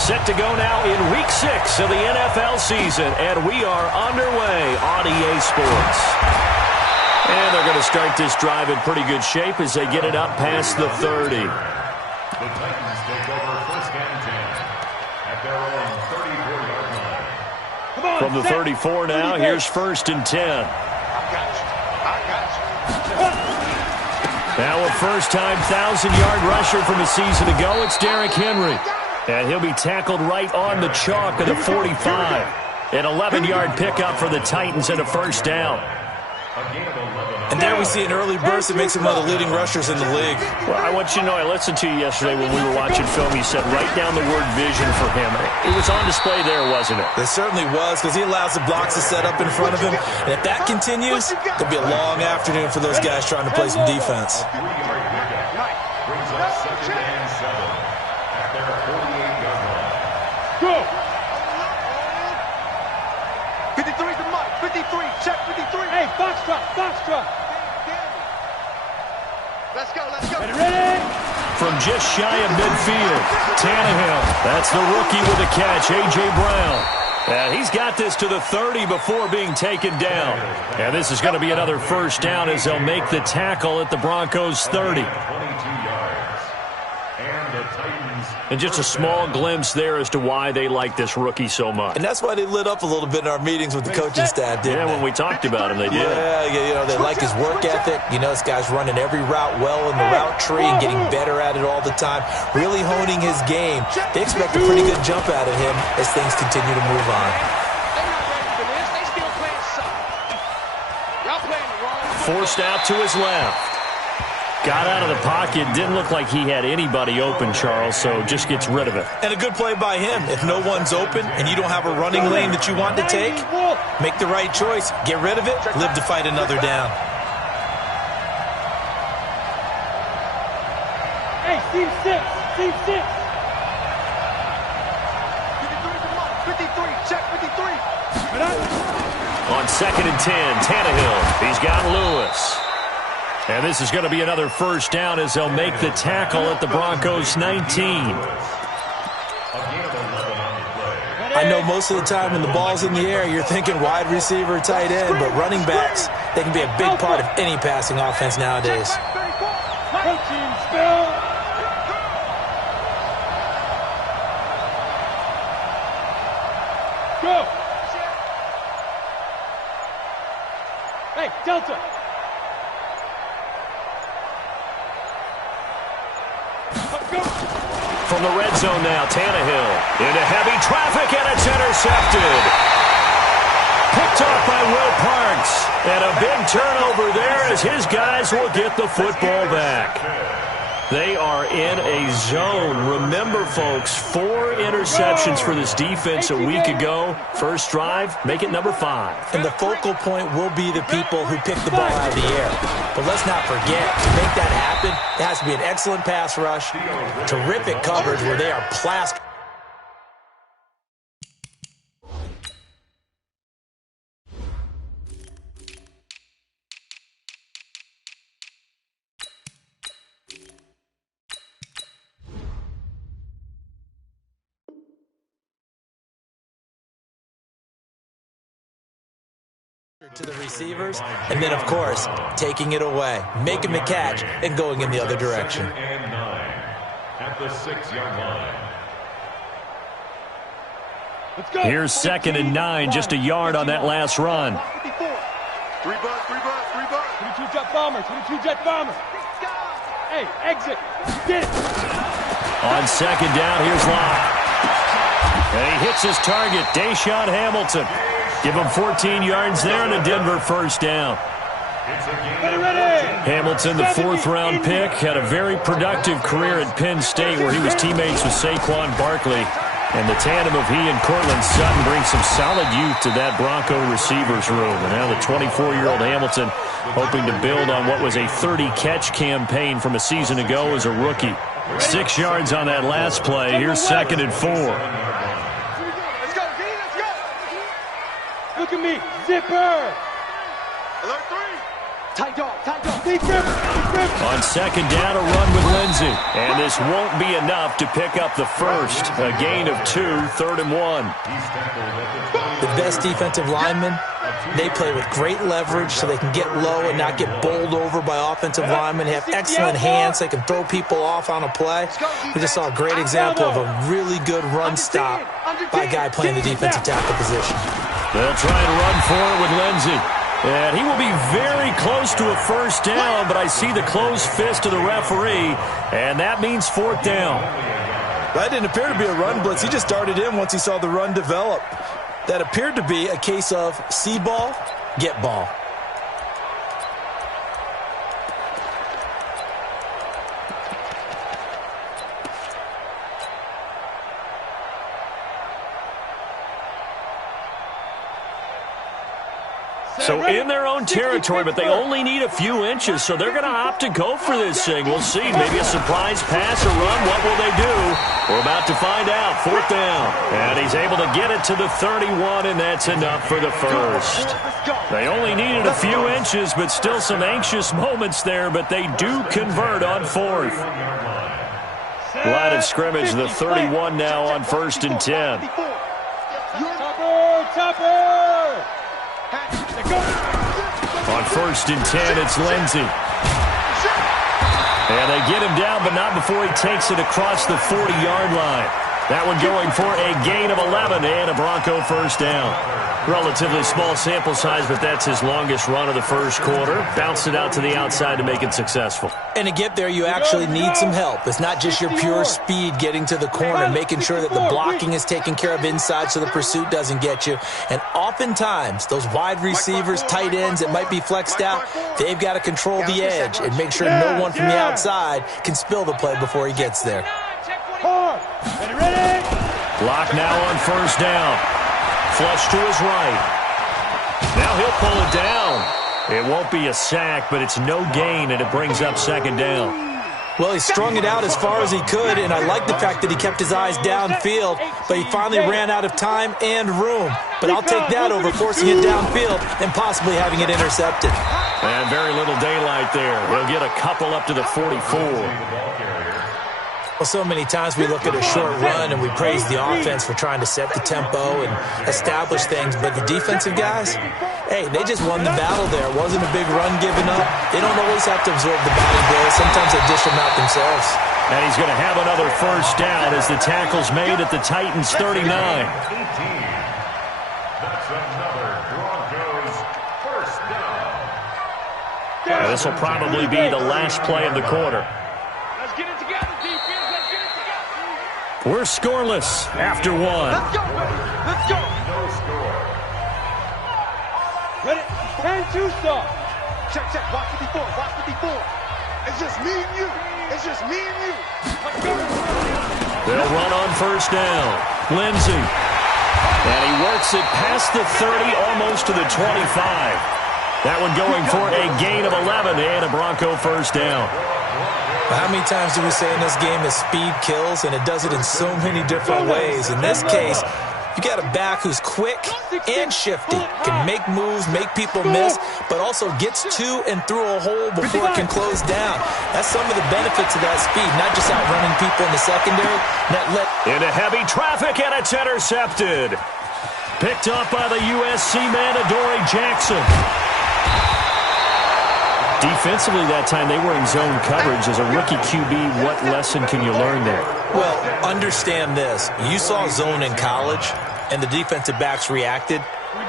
Set to go now in Week 6 of the NFL season, and we are underway on EA Sports. And they're going to start this drive in pretty good shape as they get it up past the 30. The Titans take over first and 10 at their own 34-yard line. From the 34 now, here's first and 10. I got you. Now a first-time 1,000-yard rusher from a season ago, it's Derrick Henry. And he'll be tackled right on the chalk of the 45. An 11-yard pickup for the Titans and a first down. And there we see an early burst that makes him one of the leading rushers in the league. Well, I want you to know, I listened to you yesterday when we were watching film. You said write down the word vision for him. It was on display there, wasn't it? It certainly was, because he allows the blocks to set up in front of him. And if that continues, it'll be a long afternoon for those guys trying to play some defense. Brings up second and 7 at their 48-yard line. Go! 53's the mic. 53. Check 53. Hey, Foxtrot, Foxtrot. Let's go, let's go. Ready? From just shy of midfield, Tannehill. That's the rookie with a catch, A.J. Brown. And he's got this to the 30 before being taken down. And this is going to be another first down as they'll make the tackle at the Broncos' 30. 22 yards. And the Titans. And just a small glimpse there as to why they like this rookie so much. And that's why they lit up a little bit in our meetings with the coaching staff, didn't Yeah, they? when we talked about him, they did. Yeah, you know, they like his work ethic. You know, this guy's running every route well in the route tree and getting better at it all the time, really honing his game. They expect a pretty good jump out of him as things continue to move on. They're not ready for this. They still playing soft. Y'all playing the wrong. Forced out to his left. Got out of the pocket. Didn't look like he had anybody open, Charles, so just gets rid of it. And a good play by him. If no one's open and you don't have a running lane that you want to take, make the right choice. Get rid of it. Live to fight another down. Hey, Steve 6, Steve 6. 53's the mic. 53. Check 53. On second and 10, Tannehill. He's got Lewis. And this is going to be another first down as they'll make the tackle at the Broncos' 19. I know most of the time when the ball's in the air, you're thinking wide receiver, tight end, but running backs, they can be a big part of any passing offense nowadays. Protein spill. Go. Hey, Delta. From the red zone now, Tannehill into heavy traffic, and it's intercepted. Picked off by Will Parks. And a big turnover there as his guys will get the football back. They are in a zone. Remember, folks, 4 interceptions for this defense a week ago. First drive, make it number 5. And the focal point will be the people who pick the ball out of the air. But let's not forget, to make that happen, it has to be an excellent pass rush, terrific coverage where they are plastered. To the receivers, and then, of course, taking it away, making the catch, and going in the other direction. Second and 9 at the 6-yard line. Let's go. Here's second and 9, just a yard on that last run. 54. 3 bucks, 3 bucks, 3 bucks. 22 jet bomber, 22 jet bomber. Hey, exit. Get it. On second down, here's Locke. And he hits his target, Deshaun Hamilton. Give him 14 yards there and a Denver first down. Hamilton, the 4th-round pick, had a very productive career at Penn State where he was teammates with Saquon Barkley. And the tandem of he and Cortland Sutton brings some solid youth to that Bronco receivers room. And now the 24-year-old Hamilton hoping to build on what was a 30-catch campaign from a season ago as a rookie. 6 yards on that last play. Here's 2nd and 4. Let's go, Vinny, let's go. Look at me. Zipper. Alert 3. Tight dog, tight dog. Big grip. On 2nd down, a run with Lindsey. And this won't be enough to pick up the first. A gain of 2, 3rd and 1. The best defensive linemen, they play with great leverage so they can get low and not get bowled over by offensive linemen. They have excellent hands. They can throw people off on a play. We just saw a great example of a really good run stop by a guy playing the defensive tackle position. They'll try and run for it with Lindsey. And he will be very close to a first down, but I see the closed fist of the referee, and that means 4th down. That didn't appear to be a run blitz. He just darted in once he saw the run develop. That appeared to be a case of see ball, get ball. So in their own territory, but they only need a few inches, so they're going to opt to go for this thing. We'll see. Maybe a surprise pass or run. What will they do? We're about to find out. 4th down. And he's able to get it to the 31, and that's enough for the first. They only needed a few inches, but still some anxious moments there, but they do convert on 4th. Line of scrimmage, the 31 now on 1st and 10. Topper! On 1st and 10, it's Lindsey. And they get him down, but not before he takes it across the 40-yard line. That one going for a gain of 11 and a Bronco first down. Relatively small sample size, but that's his longest run of the first quarter. Bounced it out to the outside to make it successful. And to get there, you actually need some help. It's not just your pure speed getting to the corner, making sure that the blocking is taken care of inside so the pursuit doesn't get you. And oftentimes, those wide receivers, tight ends that might be flexed out, they've got to control the edge and make sure no one from the outside can spill the play before he gets there. Block now on 1st down. Flush to his right. Now he'll pull it down. It won't be a sack, but it's no gain, and it brings up 2nd down. Well, he strung it out as far as he could, and I like the fact that he kept his eyes downfield, but he finally ran out of time and room. But I'll take that over forcing it downfield and possibly having it intercepted. And very little daylight there. He'll get a couple up to the 44. Well, so many times we look at a short run and we praise the offense for trying to set the tempo and establish things, but the defensive guys, hey, they just won the battle there. It wasn't a big run given up. They don't always have to absorb the battle blows. Sometimes they dish them out themselves. And he's going to have another first down as the tackle's made at the Titans' 39. That's another Broncos first down. And this will probably be the last play of the quarter. Let's get it together, defense. Let's get it together. We're scoreless after 1. Let's go, baby. Let's go. No score. Ready? 10-2 stop. Check, check. Watch 54. Watch 54. It's just me and you. It's just me and you. Let's go. They'll run on first down. Lindsey. And he works it past the 30, almost to the 25. That one going for a gain of 11 and a Bronco first down. How many times do we say in this game that speed kills, and it does it in so many different ways? In this case, you got a back who's quick and shifty, can make moves, make people miss, but also gets to and through a hole before it can close down. That's some of the benefits of that speed, not just outrunning people in the secondary. Into heavy traffic, and it's intercepted. Picked up by the USC man, Adoree Jackson. Defensively that time, they were in zone coverage. As a rookie QB, what lesson can you learn there? Well, understand this. You saw zone in college, and the defensive backs reacted,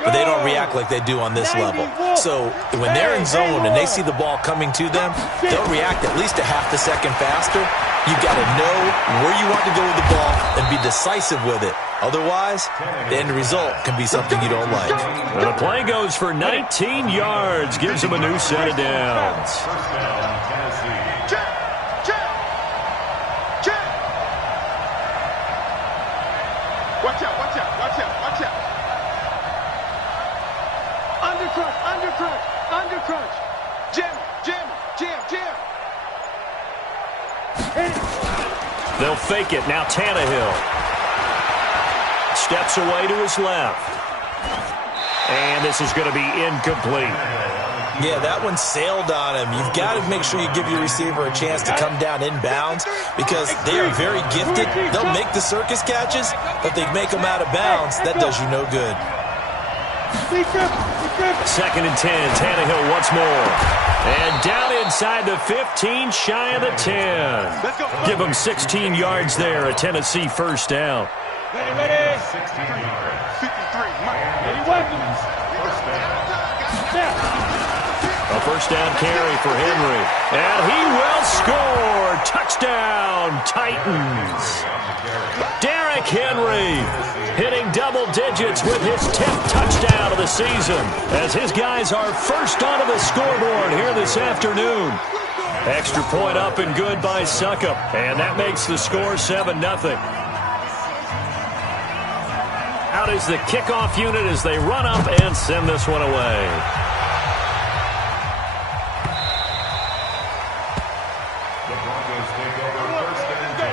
but they don't react like they do on this level. So when they're in zone and they see the ball coming to them, they'll react at least a half a second faster. You've got to know where you want to go with the ball and be decisive with it. Otherwise, the end result can be something you don't like. Well, the play goes for 19 yards, gives him a new set of downs. First down, Tennessee. Check, check, check. Watch out, watch out, watch out, watch out. Undercrunch, undercrunch, undercrunch. Jam, jam, jam, jam. Hit it. They'll fake it. Now Tannehill. Steps away to his left. And this is going to be incomplete. Yeah, that one sailed on him. You've got to make sure you give your receiver a chance to come down inbounds because they are very gifted. They'll make the circus catches, but they make them out of bounds. That does you no good. 2nd and 10. Tannehill once more. And down inside the 15, shy of the 10. Give them 16 yards there, a Tennessee first down. Ready. 16 yards. 53. A first down carry for Henry. And he will score. Touchdown, Titans. Derrick Henry hitting double digits with his 10th touchdown of the season as his guys are first onto the scoreboard here this afternoon. Extra point up and good by Succop. And that makes the score 7-0. Out is the kickoff unit as they run up and send this one away. The Broncos take over 1st and 10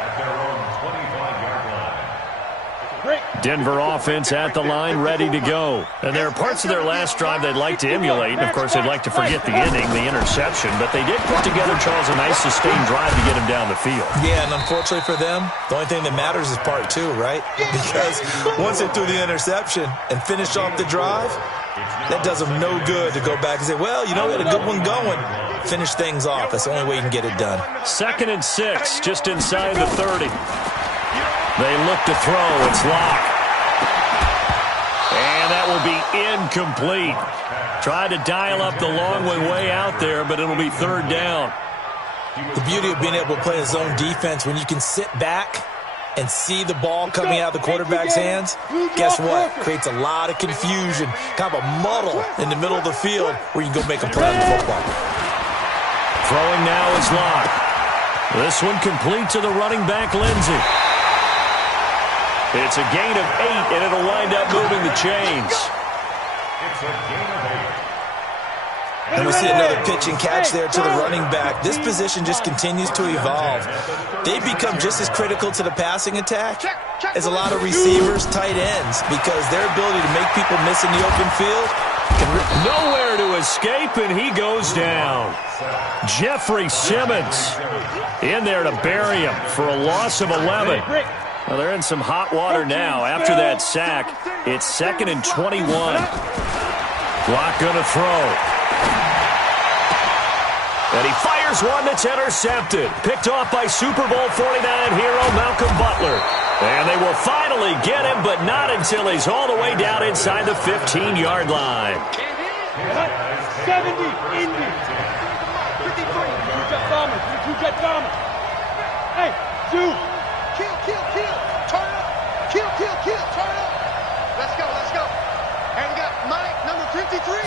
at their own 25-yard line. Denver offense at the line, ready to go. And there are parts of their last drive they'd like to emulate. And, of course, they'd like to forget the ending, the interception. But they did put together, Charles, a nice sustained drive to get him down the field. Yeah, and unfortunately for them, the only thing that matters is part 2, right? Because once they threw the interception and finished off the drive, that does them no good to go back and say, well, you know, we had a good one going. Finish things off. That's the only way you can get it done. 2nd and 6, just inside the 30. They look to throw. It's locked. And that will be incomplete. Tried to dial up the long way out there, but it'll be 3rd down. The beauty of being able to play a zone defense when you can sit back and see the ball coming out of the quarterback's hands, guess what? Creates a lot of confusion, kind of a muddle in the middle of the field where you can go make a play on the football. Throwing now is locked. This one complete to the running back, Lindsey. It's a gain of 8, and it'll wind up moving the chains. It's a gain of 8. And we see another pitch and catch there to the running back. This position just continues to evolve. They've become just as critical to the passing attack as a lot of receivers, tight ends, because their ability to make people miss in the open field can nowhere to escape, and he goes down. Jeffrey Simmons in there to bury him for a loss of 11. Well, they're in some hot water now. After that sack, it's 2nd and 21. Block going to throw. And he fires one that's intercepted. Picked off by Super Bowl 49 hero Malcolm Butler. And they will finally get him, but not until he's all the way down inside the 15-yard line. 70, Indy. 53. Two-jet bomber. Two-jet bomber. Hey, shoot. Kill. Turn up. Kill. Turn up. Let's go. And we got Mike, number 53.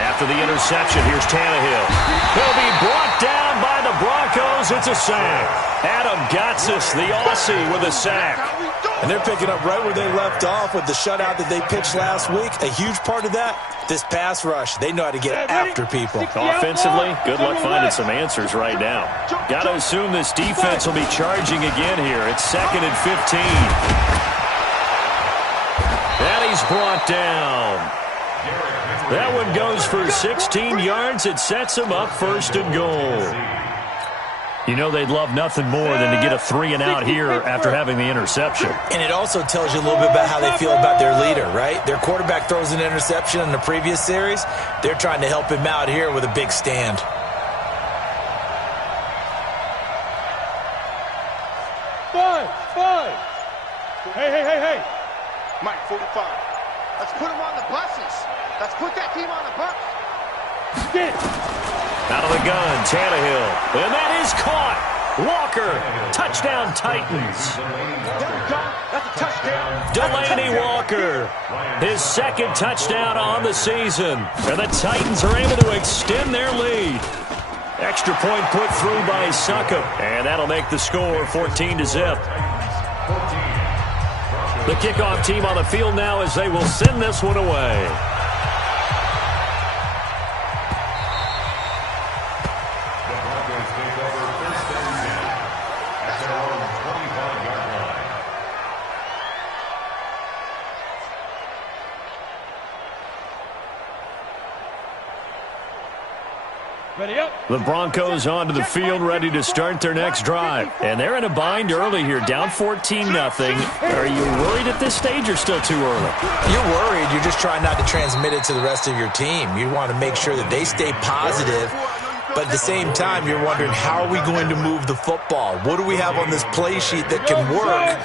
After the interception, here's Tannehill. He'll be brought down by the Broncos. It's a sack. Adam Gotsis, the Aussie, with a sack. And they're picking up right where they left off with the shutout that they pitched last week. A huge part of that, this pass rush. They know how to get after people. Offensively, good luck finding some answers right now. Got to assume this defense will be charging again here. It's 2nd and 15. And he's brought down. That one goes for 16 yards. It sets him up 1st and goal. You know they'd love nothing more than to get a 3-and-out here after having the interception. And it also tells you a little bit about how they feel about their leader, right? Their quarterback throws an interception in the previous series. They're trying to help him out here with a big stand. Five. Hey. Mike, 45. Let's put him on the buses. Let's put that team on the bus. Out of the gun, Tannehill. And that is caught. Walker, touchdown Titans. That's a touchdown. Delaney Walker, his 2nd touchdown on the season. And the Titans are able to extend their lead. Extra point put through by Succop. And that'll make the score 14-0. The kickoff team on the field now as they will send this one away. The Broncos onto the field, ready to start their next drive. And they're in a bind early here, down 14-0. Are you worried at this stage or still too early? You're worried. You're just trying not to transmit it to the rest of your team. You want to make sure that they stay positive. But at the same time, you're wondering, how are we going to move the football? What do we have on this play sheet that can work?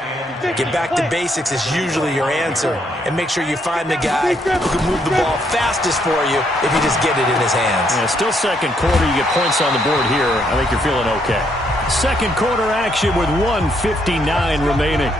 Get back to basics is usually your answer. And make sure you find the guy who can move the ball fastest for you if you just get it in his hands. Yeah, still second quarter. You get points on the board here. I think you're feeling okay. Second quarter action with 1:59 remaining.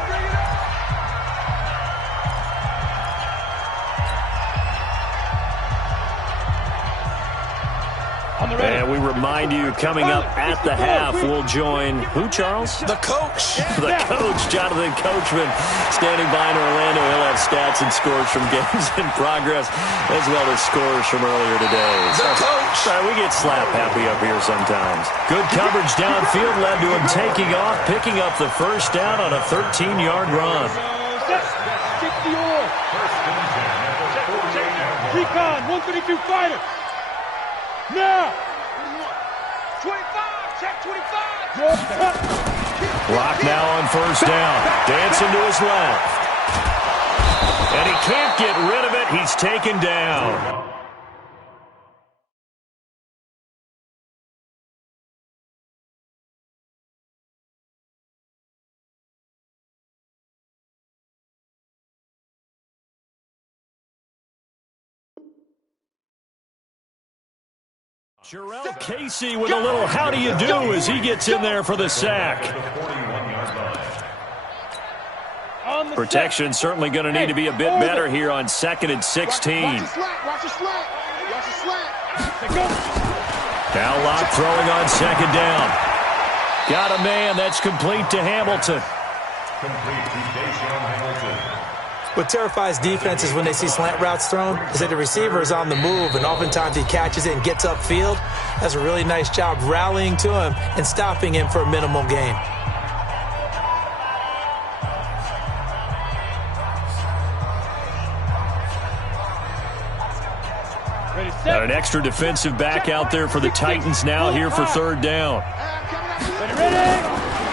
And we remind you, coming up at the half, we'll join who, Charles? The coach. The coach, Jonathan Coachman, standing by in Orlando. He'll have stats and scores from games in progress, as well as scores from earlier today. The coach. We get slap happy up here sometimes. Good coverage downfield led to him taking off, picking up the first down on a 13-yard run. Recon, 132 fighter. Now! 25! Check 25! Lock now on first down. Dancing to his left. And he can't get rid of it. He's taken down. Jarrell Casey with a little how do you do as he gets in there for the sack. Protection certainly going to need to be a bit better here on 2nd and 16. Watch the slack, watch the slack, watch the slack. Now Locke throwing on 2nd down. Got a man. That's complete to Hamilton. Complete to Deshaun Hamilton. What terrifies defenses when they see slant routes thrown is that the receiver is on the move, and oftentimes he catches it and gets upfield. Does a really nice job rallying to him and stopping him for a minimal gain. Got an extra defensive back out there for the Titans now here for 3rd down.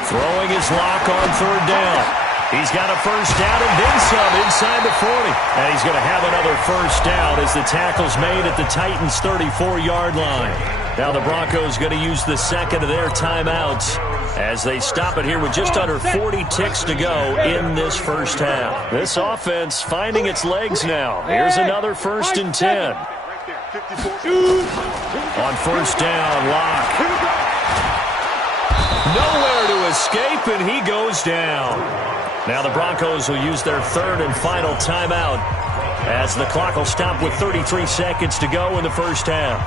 Throwing his Lock on 3rd down. He's got a first down and then some inside the 40. And he's going to have another first down as the tackle's made at the Titans' 34-yard line. Now the Broncos going to use the second of their timeouts as they stop it here with just under 40 ticks to go in this first half. This offense finding its legs now. Here's another 1st and 10. On first down, Locke. Nowhere to escape, and he goes down. Now the Broncos will use their 3rd and final timeout as the clock will stop with 33 seconds to go in the first half.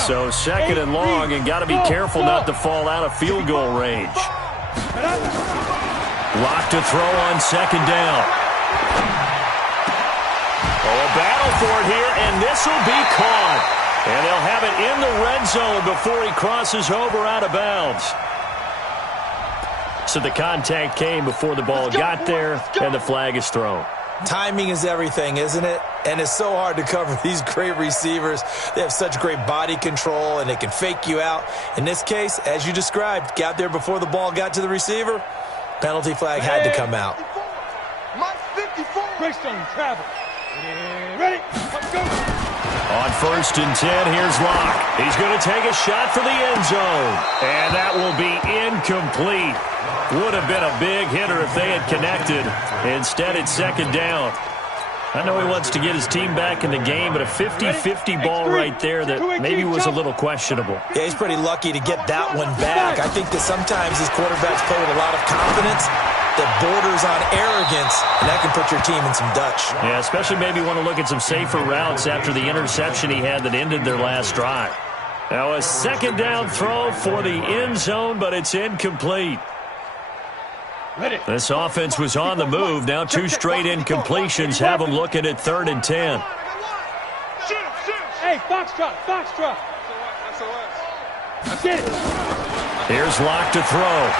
So 2nd and long, and got to be careful not to fall out of field goal range. Lock to throw on 2nd down. Oh, a battle for it here, and this will be caught. And they'll have it in the red zone before he crosses over out of bounds. So the contact came before the ball got there, and the flag is thrown. Timing is everything, isn't it? And it's so hard to cover these great receivers. They have such great body control, and they can fake you out. In this case, as you described, got there before the ball got to the receiver. Penalty flag had to come out. Mike 54. Greystone travel. Ready? Let's go. On 1st and 10, here's Locke. He's going to take a shot for the end zone. And that will be incomplete. Would have been a big hitter if they had connected. Instead, it's 2nd down. I know he wants to get his team back in the game, but a 50-50 ball right there that maybe was a little questionable. Yeah, he's pretty lucky to get that one back. I think that sometimes these quarterbacks play with a lot of confidence that borders on arrogance, and that can put your team in some Dutch. Yeah, especially maybe want to look at some safer routes after the interception he had that ended their last drive. Now a 2nd down throw for the end zone, but it's incomplete. This offense was on the move. Now 2 straight incompletions have them looking at 3rd and 10. Hey, Foxtrot, Foxtrot. Get it. Here's Locke to throw.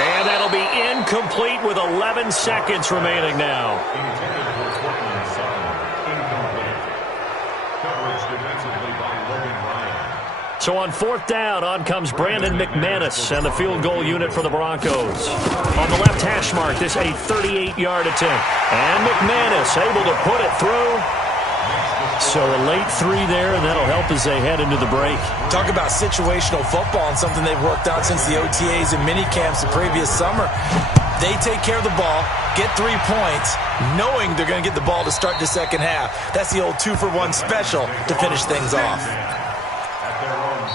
And that'll be incomplete with 11 seconds remaining now. Intended for Portland Sutton. Incomplete. Coverage defensively by Logan Ryan. So on fourth down, on comes Brandon McManus and the field goal unit for the Broncos. On the left hash mark, this a 38-yard attempt. And McManus able to put it through. So a late 3 there, and that'll help as they head into the break. Talk about situational football and something they've worked on since the OTAs and mini camps the previous summer. They take care of the ball, get 3 points, knowing they're going to get the ball to start the second half. That's the old 2-for-1 special to finish things off.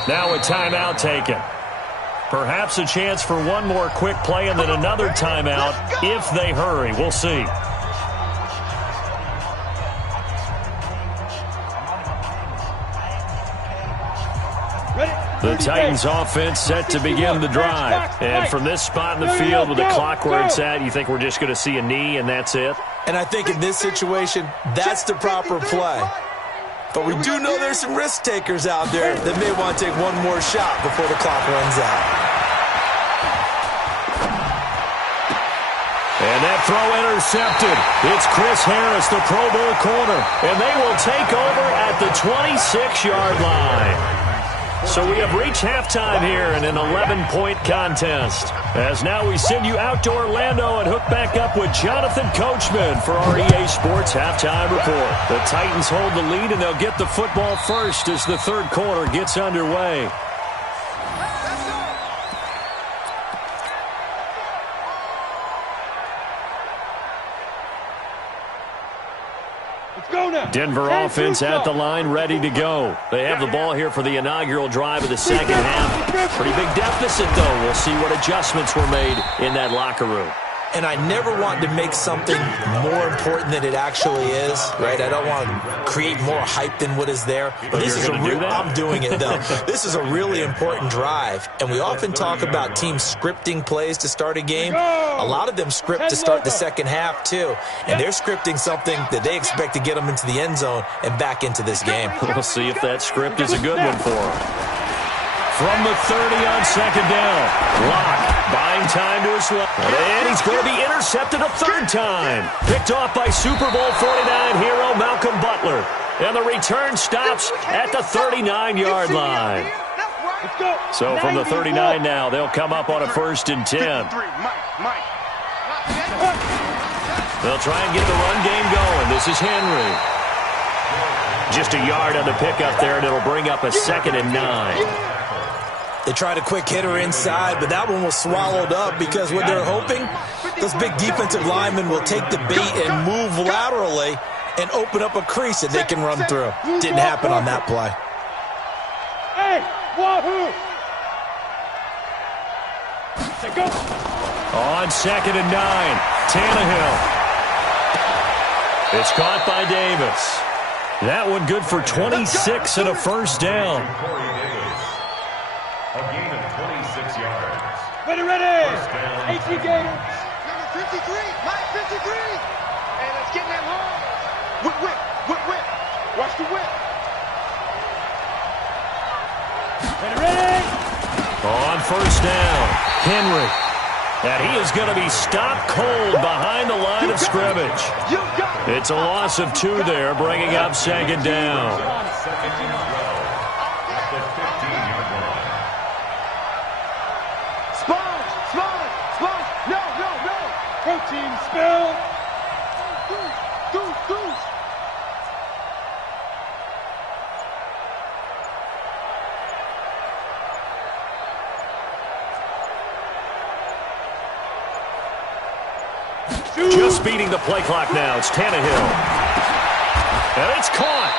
Now a timeout taken. Perhaps a chance for one more quick play and then another timeout if they hurry. We'll see. The Titans offense set to begin the drive. And from this spot in the field with the clock where it's at, you think we're just going to see a knee and that's it? And I think in this situation, that's the proper play. But we do know there's some risk takers out there that may want to take one more shot before the clock runs out. And that throw intercepted. It's Chris Harris, the Pro Bowl corner. And they will take over at the 26-yard line. So we have reached halftime here in an 11-point contest. As now we send you out to Orlando and hook back up with Jonathan Coachman for our EA Sports Halftime Report. The Titans hold the lead, and they'll get the football first as the third quarter gets underway. Denver offense at the line, ready to go. They have the ball here for the inaugural drive of the second half. Pretty big deficit, though. We'll see what adjustments were made in that locker room. And I never want to make something more important than it actually is, right? I don't want to create more hype than what is there. But this is I'm doing it, though. This is a really important drive. And we often talk about teams scripting plays to start a game. A lot of them script to start the second half, too. And they're scripting something that they expect to get them into the end zone and back into this game. We'll see if that script is a good one for them. From the 30 on second down. Lock buying time to his left. And he's going to be intercepted a third time. Picked off by Super Bowl 49 hero Malcolm Butler. And the return stops at the 39-yard line. So from the 39 now, they'll come up on a 1st and 10. They'll try and get the run game going. This is Henry. Just a yard on the pickup there, and it'll bring up a 2nd and 9. They tried a quick hitter inside, but that one was swallowed up because what they're hoping, those big defensive linemen will take the bait and move laterally and open up a crease that they can run through. Didn't happen on that play. Hey, wahoo! Go. On 2nd and 9, Tannehill. It's caught by Davis. That one good for 26 and a first down. A gain of 26 yards. Ready! HC Gators. Number 53, Mike 53. And it's getting that long. Whip. Watch the whip. Ready! On first down, Henry. And he is going to be stopped cold behind the line of scrimmage. It's a loss of 2 there, bringing up 2nd down. Protein spill. Goose. Just beating the play clock now. It's Tannehill. And it's caught.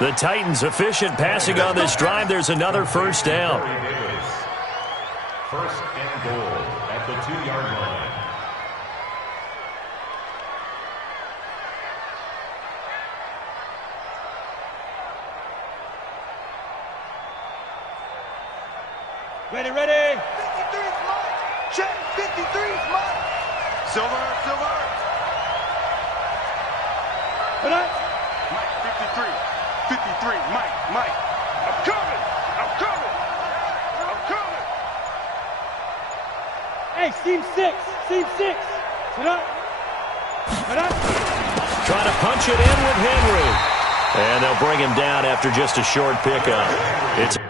The Titans efficient passing on this drive. There's another first down. 1st and goal at the 2-yard line. Ready. 53's Mike. Check. 53's Mike. Silver. Mike 53. 53. Mike. I'm coming. Hey, seam 6. Seam 6. Sit up. Sit up. Trying to punch it in with Henry. And they'll bring him down after just a short pickup. It's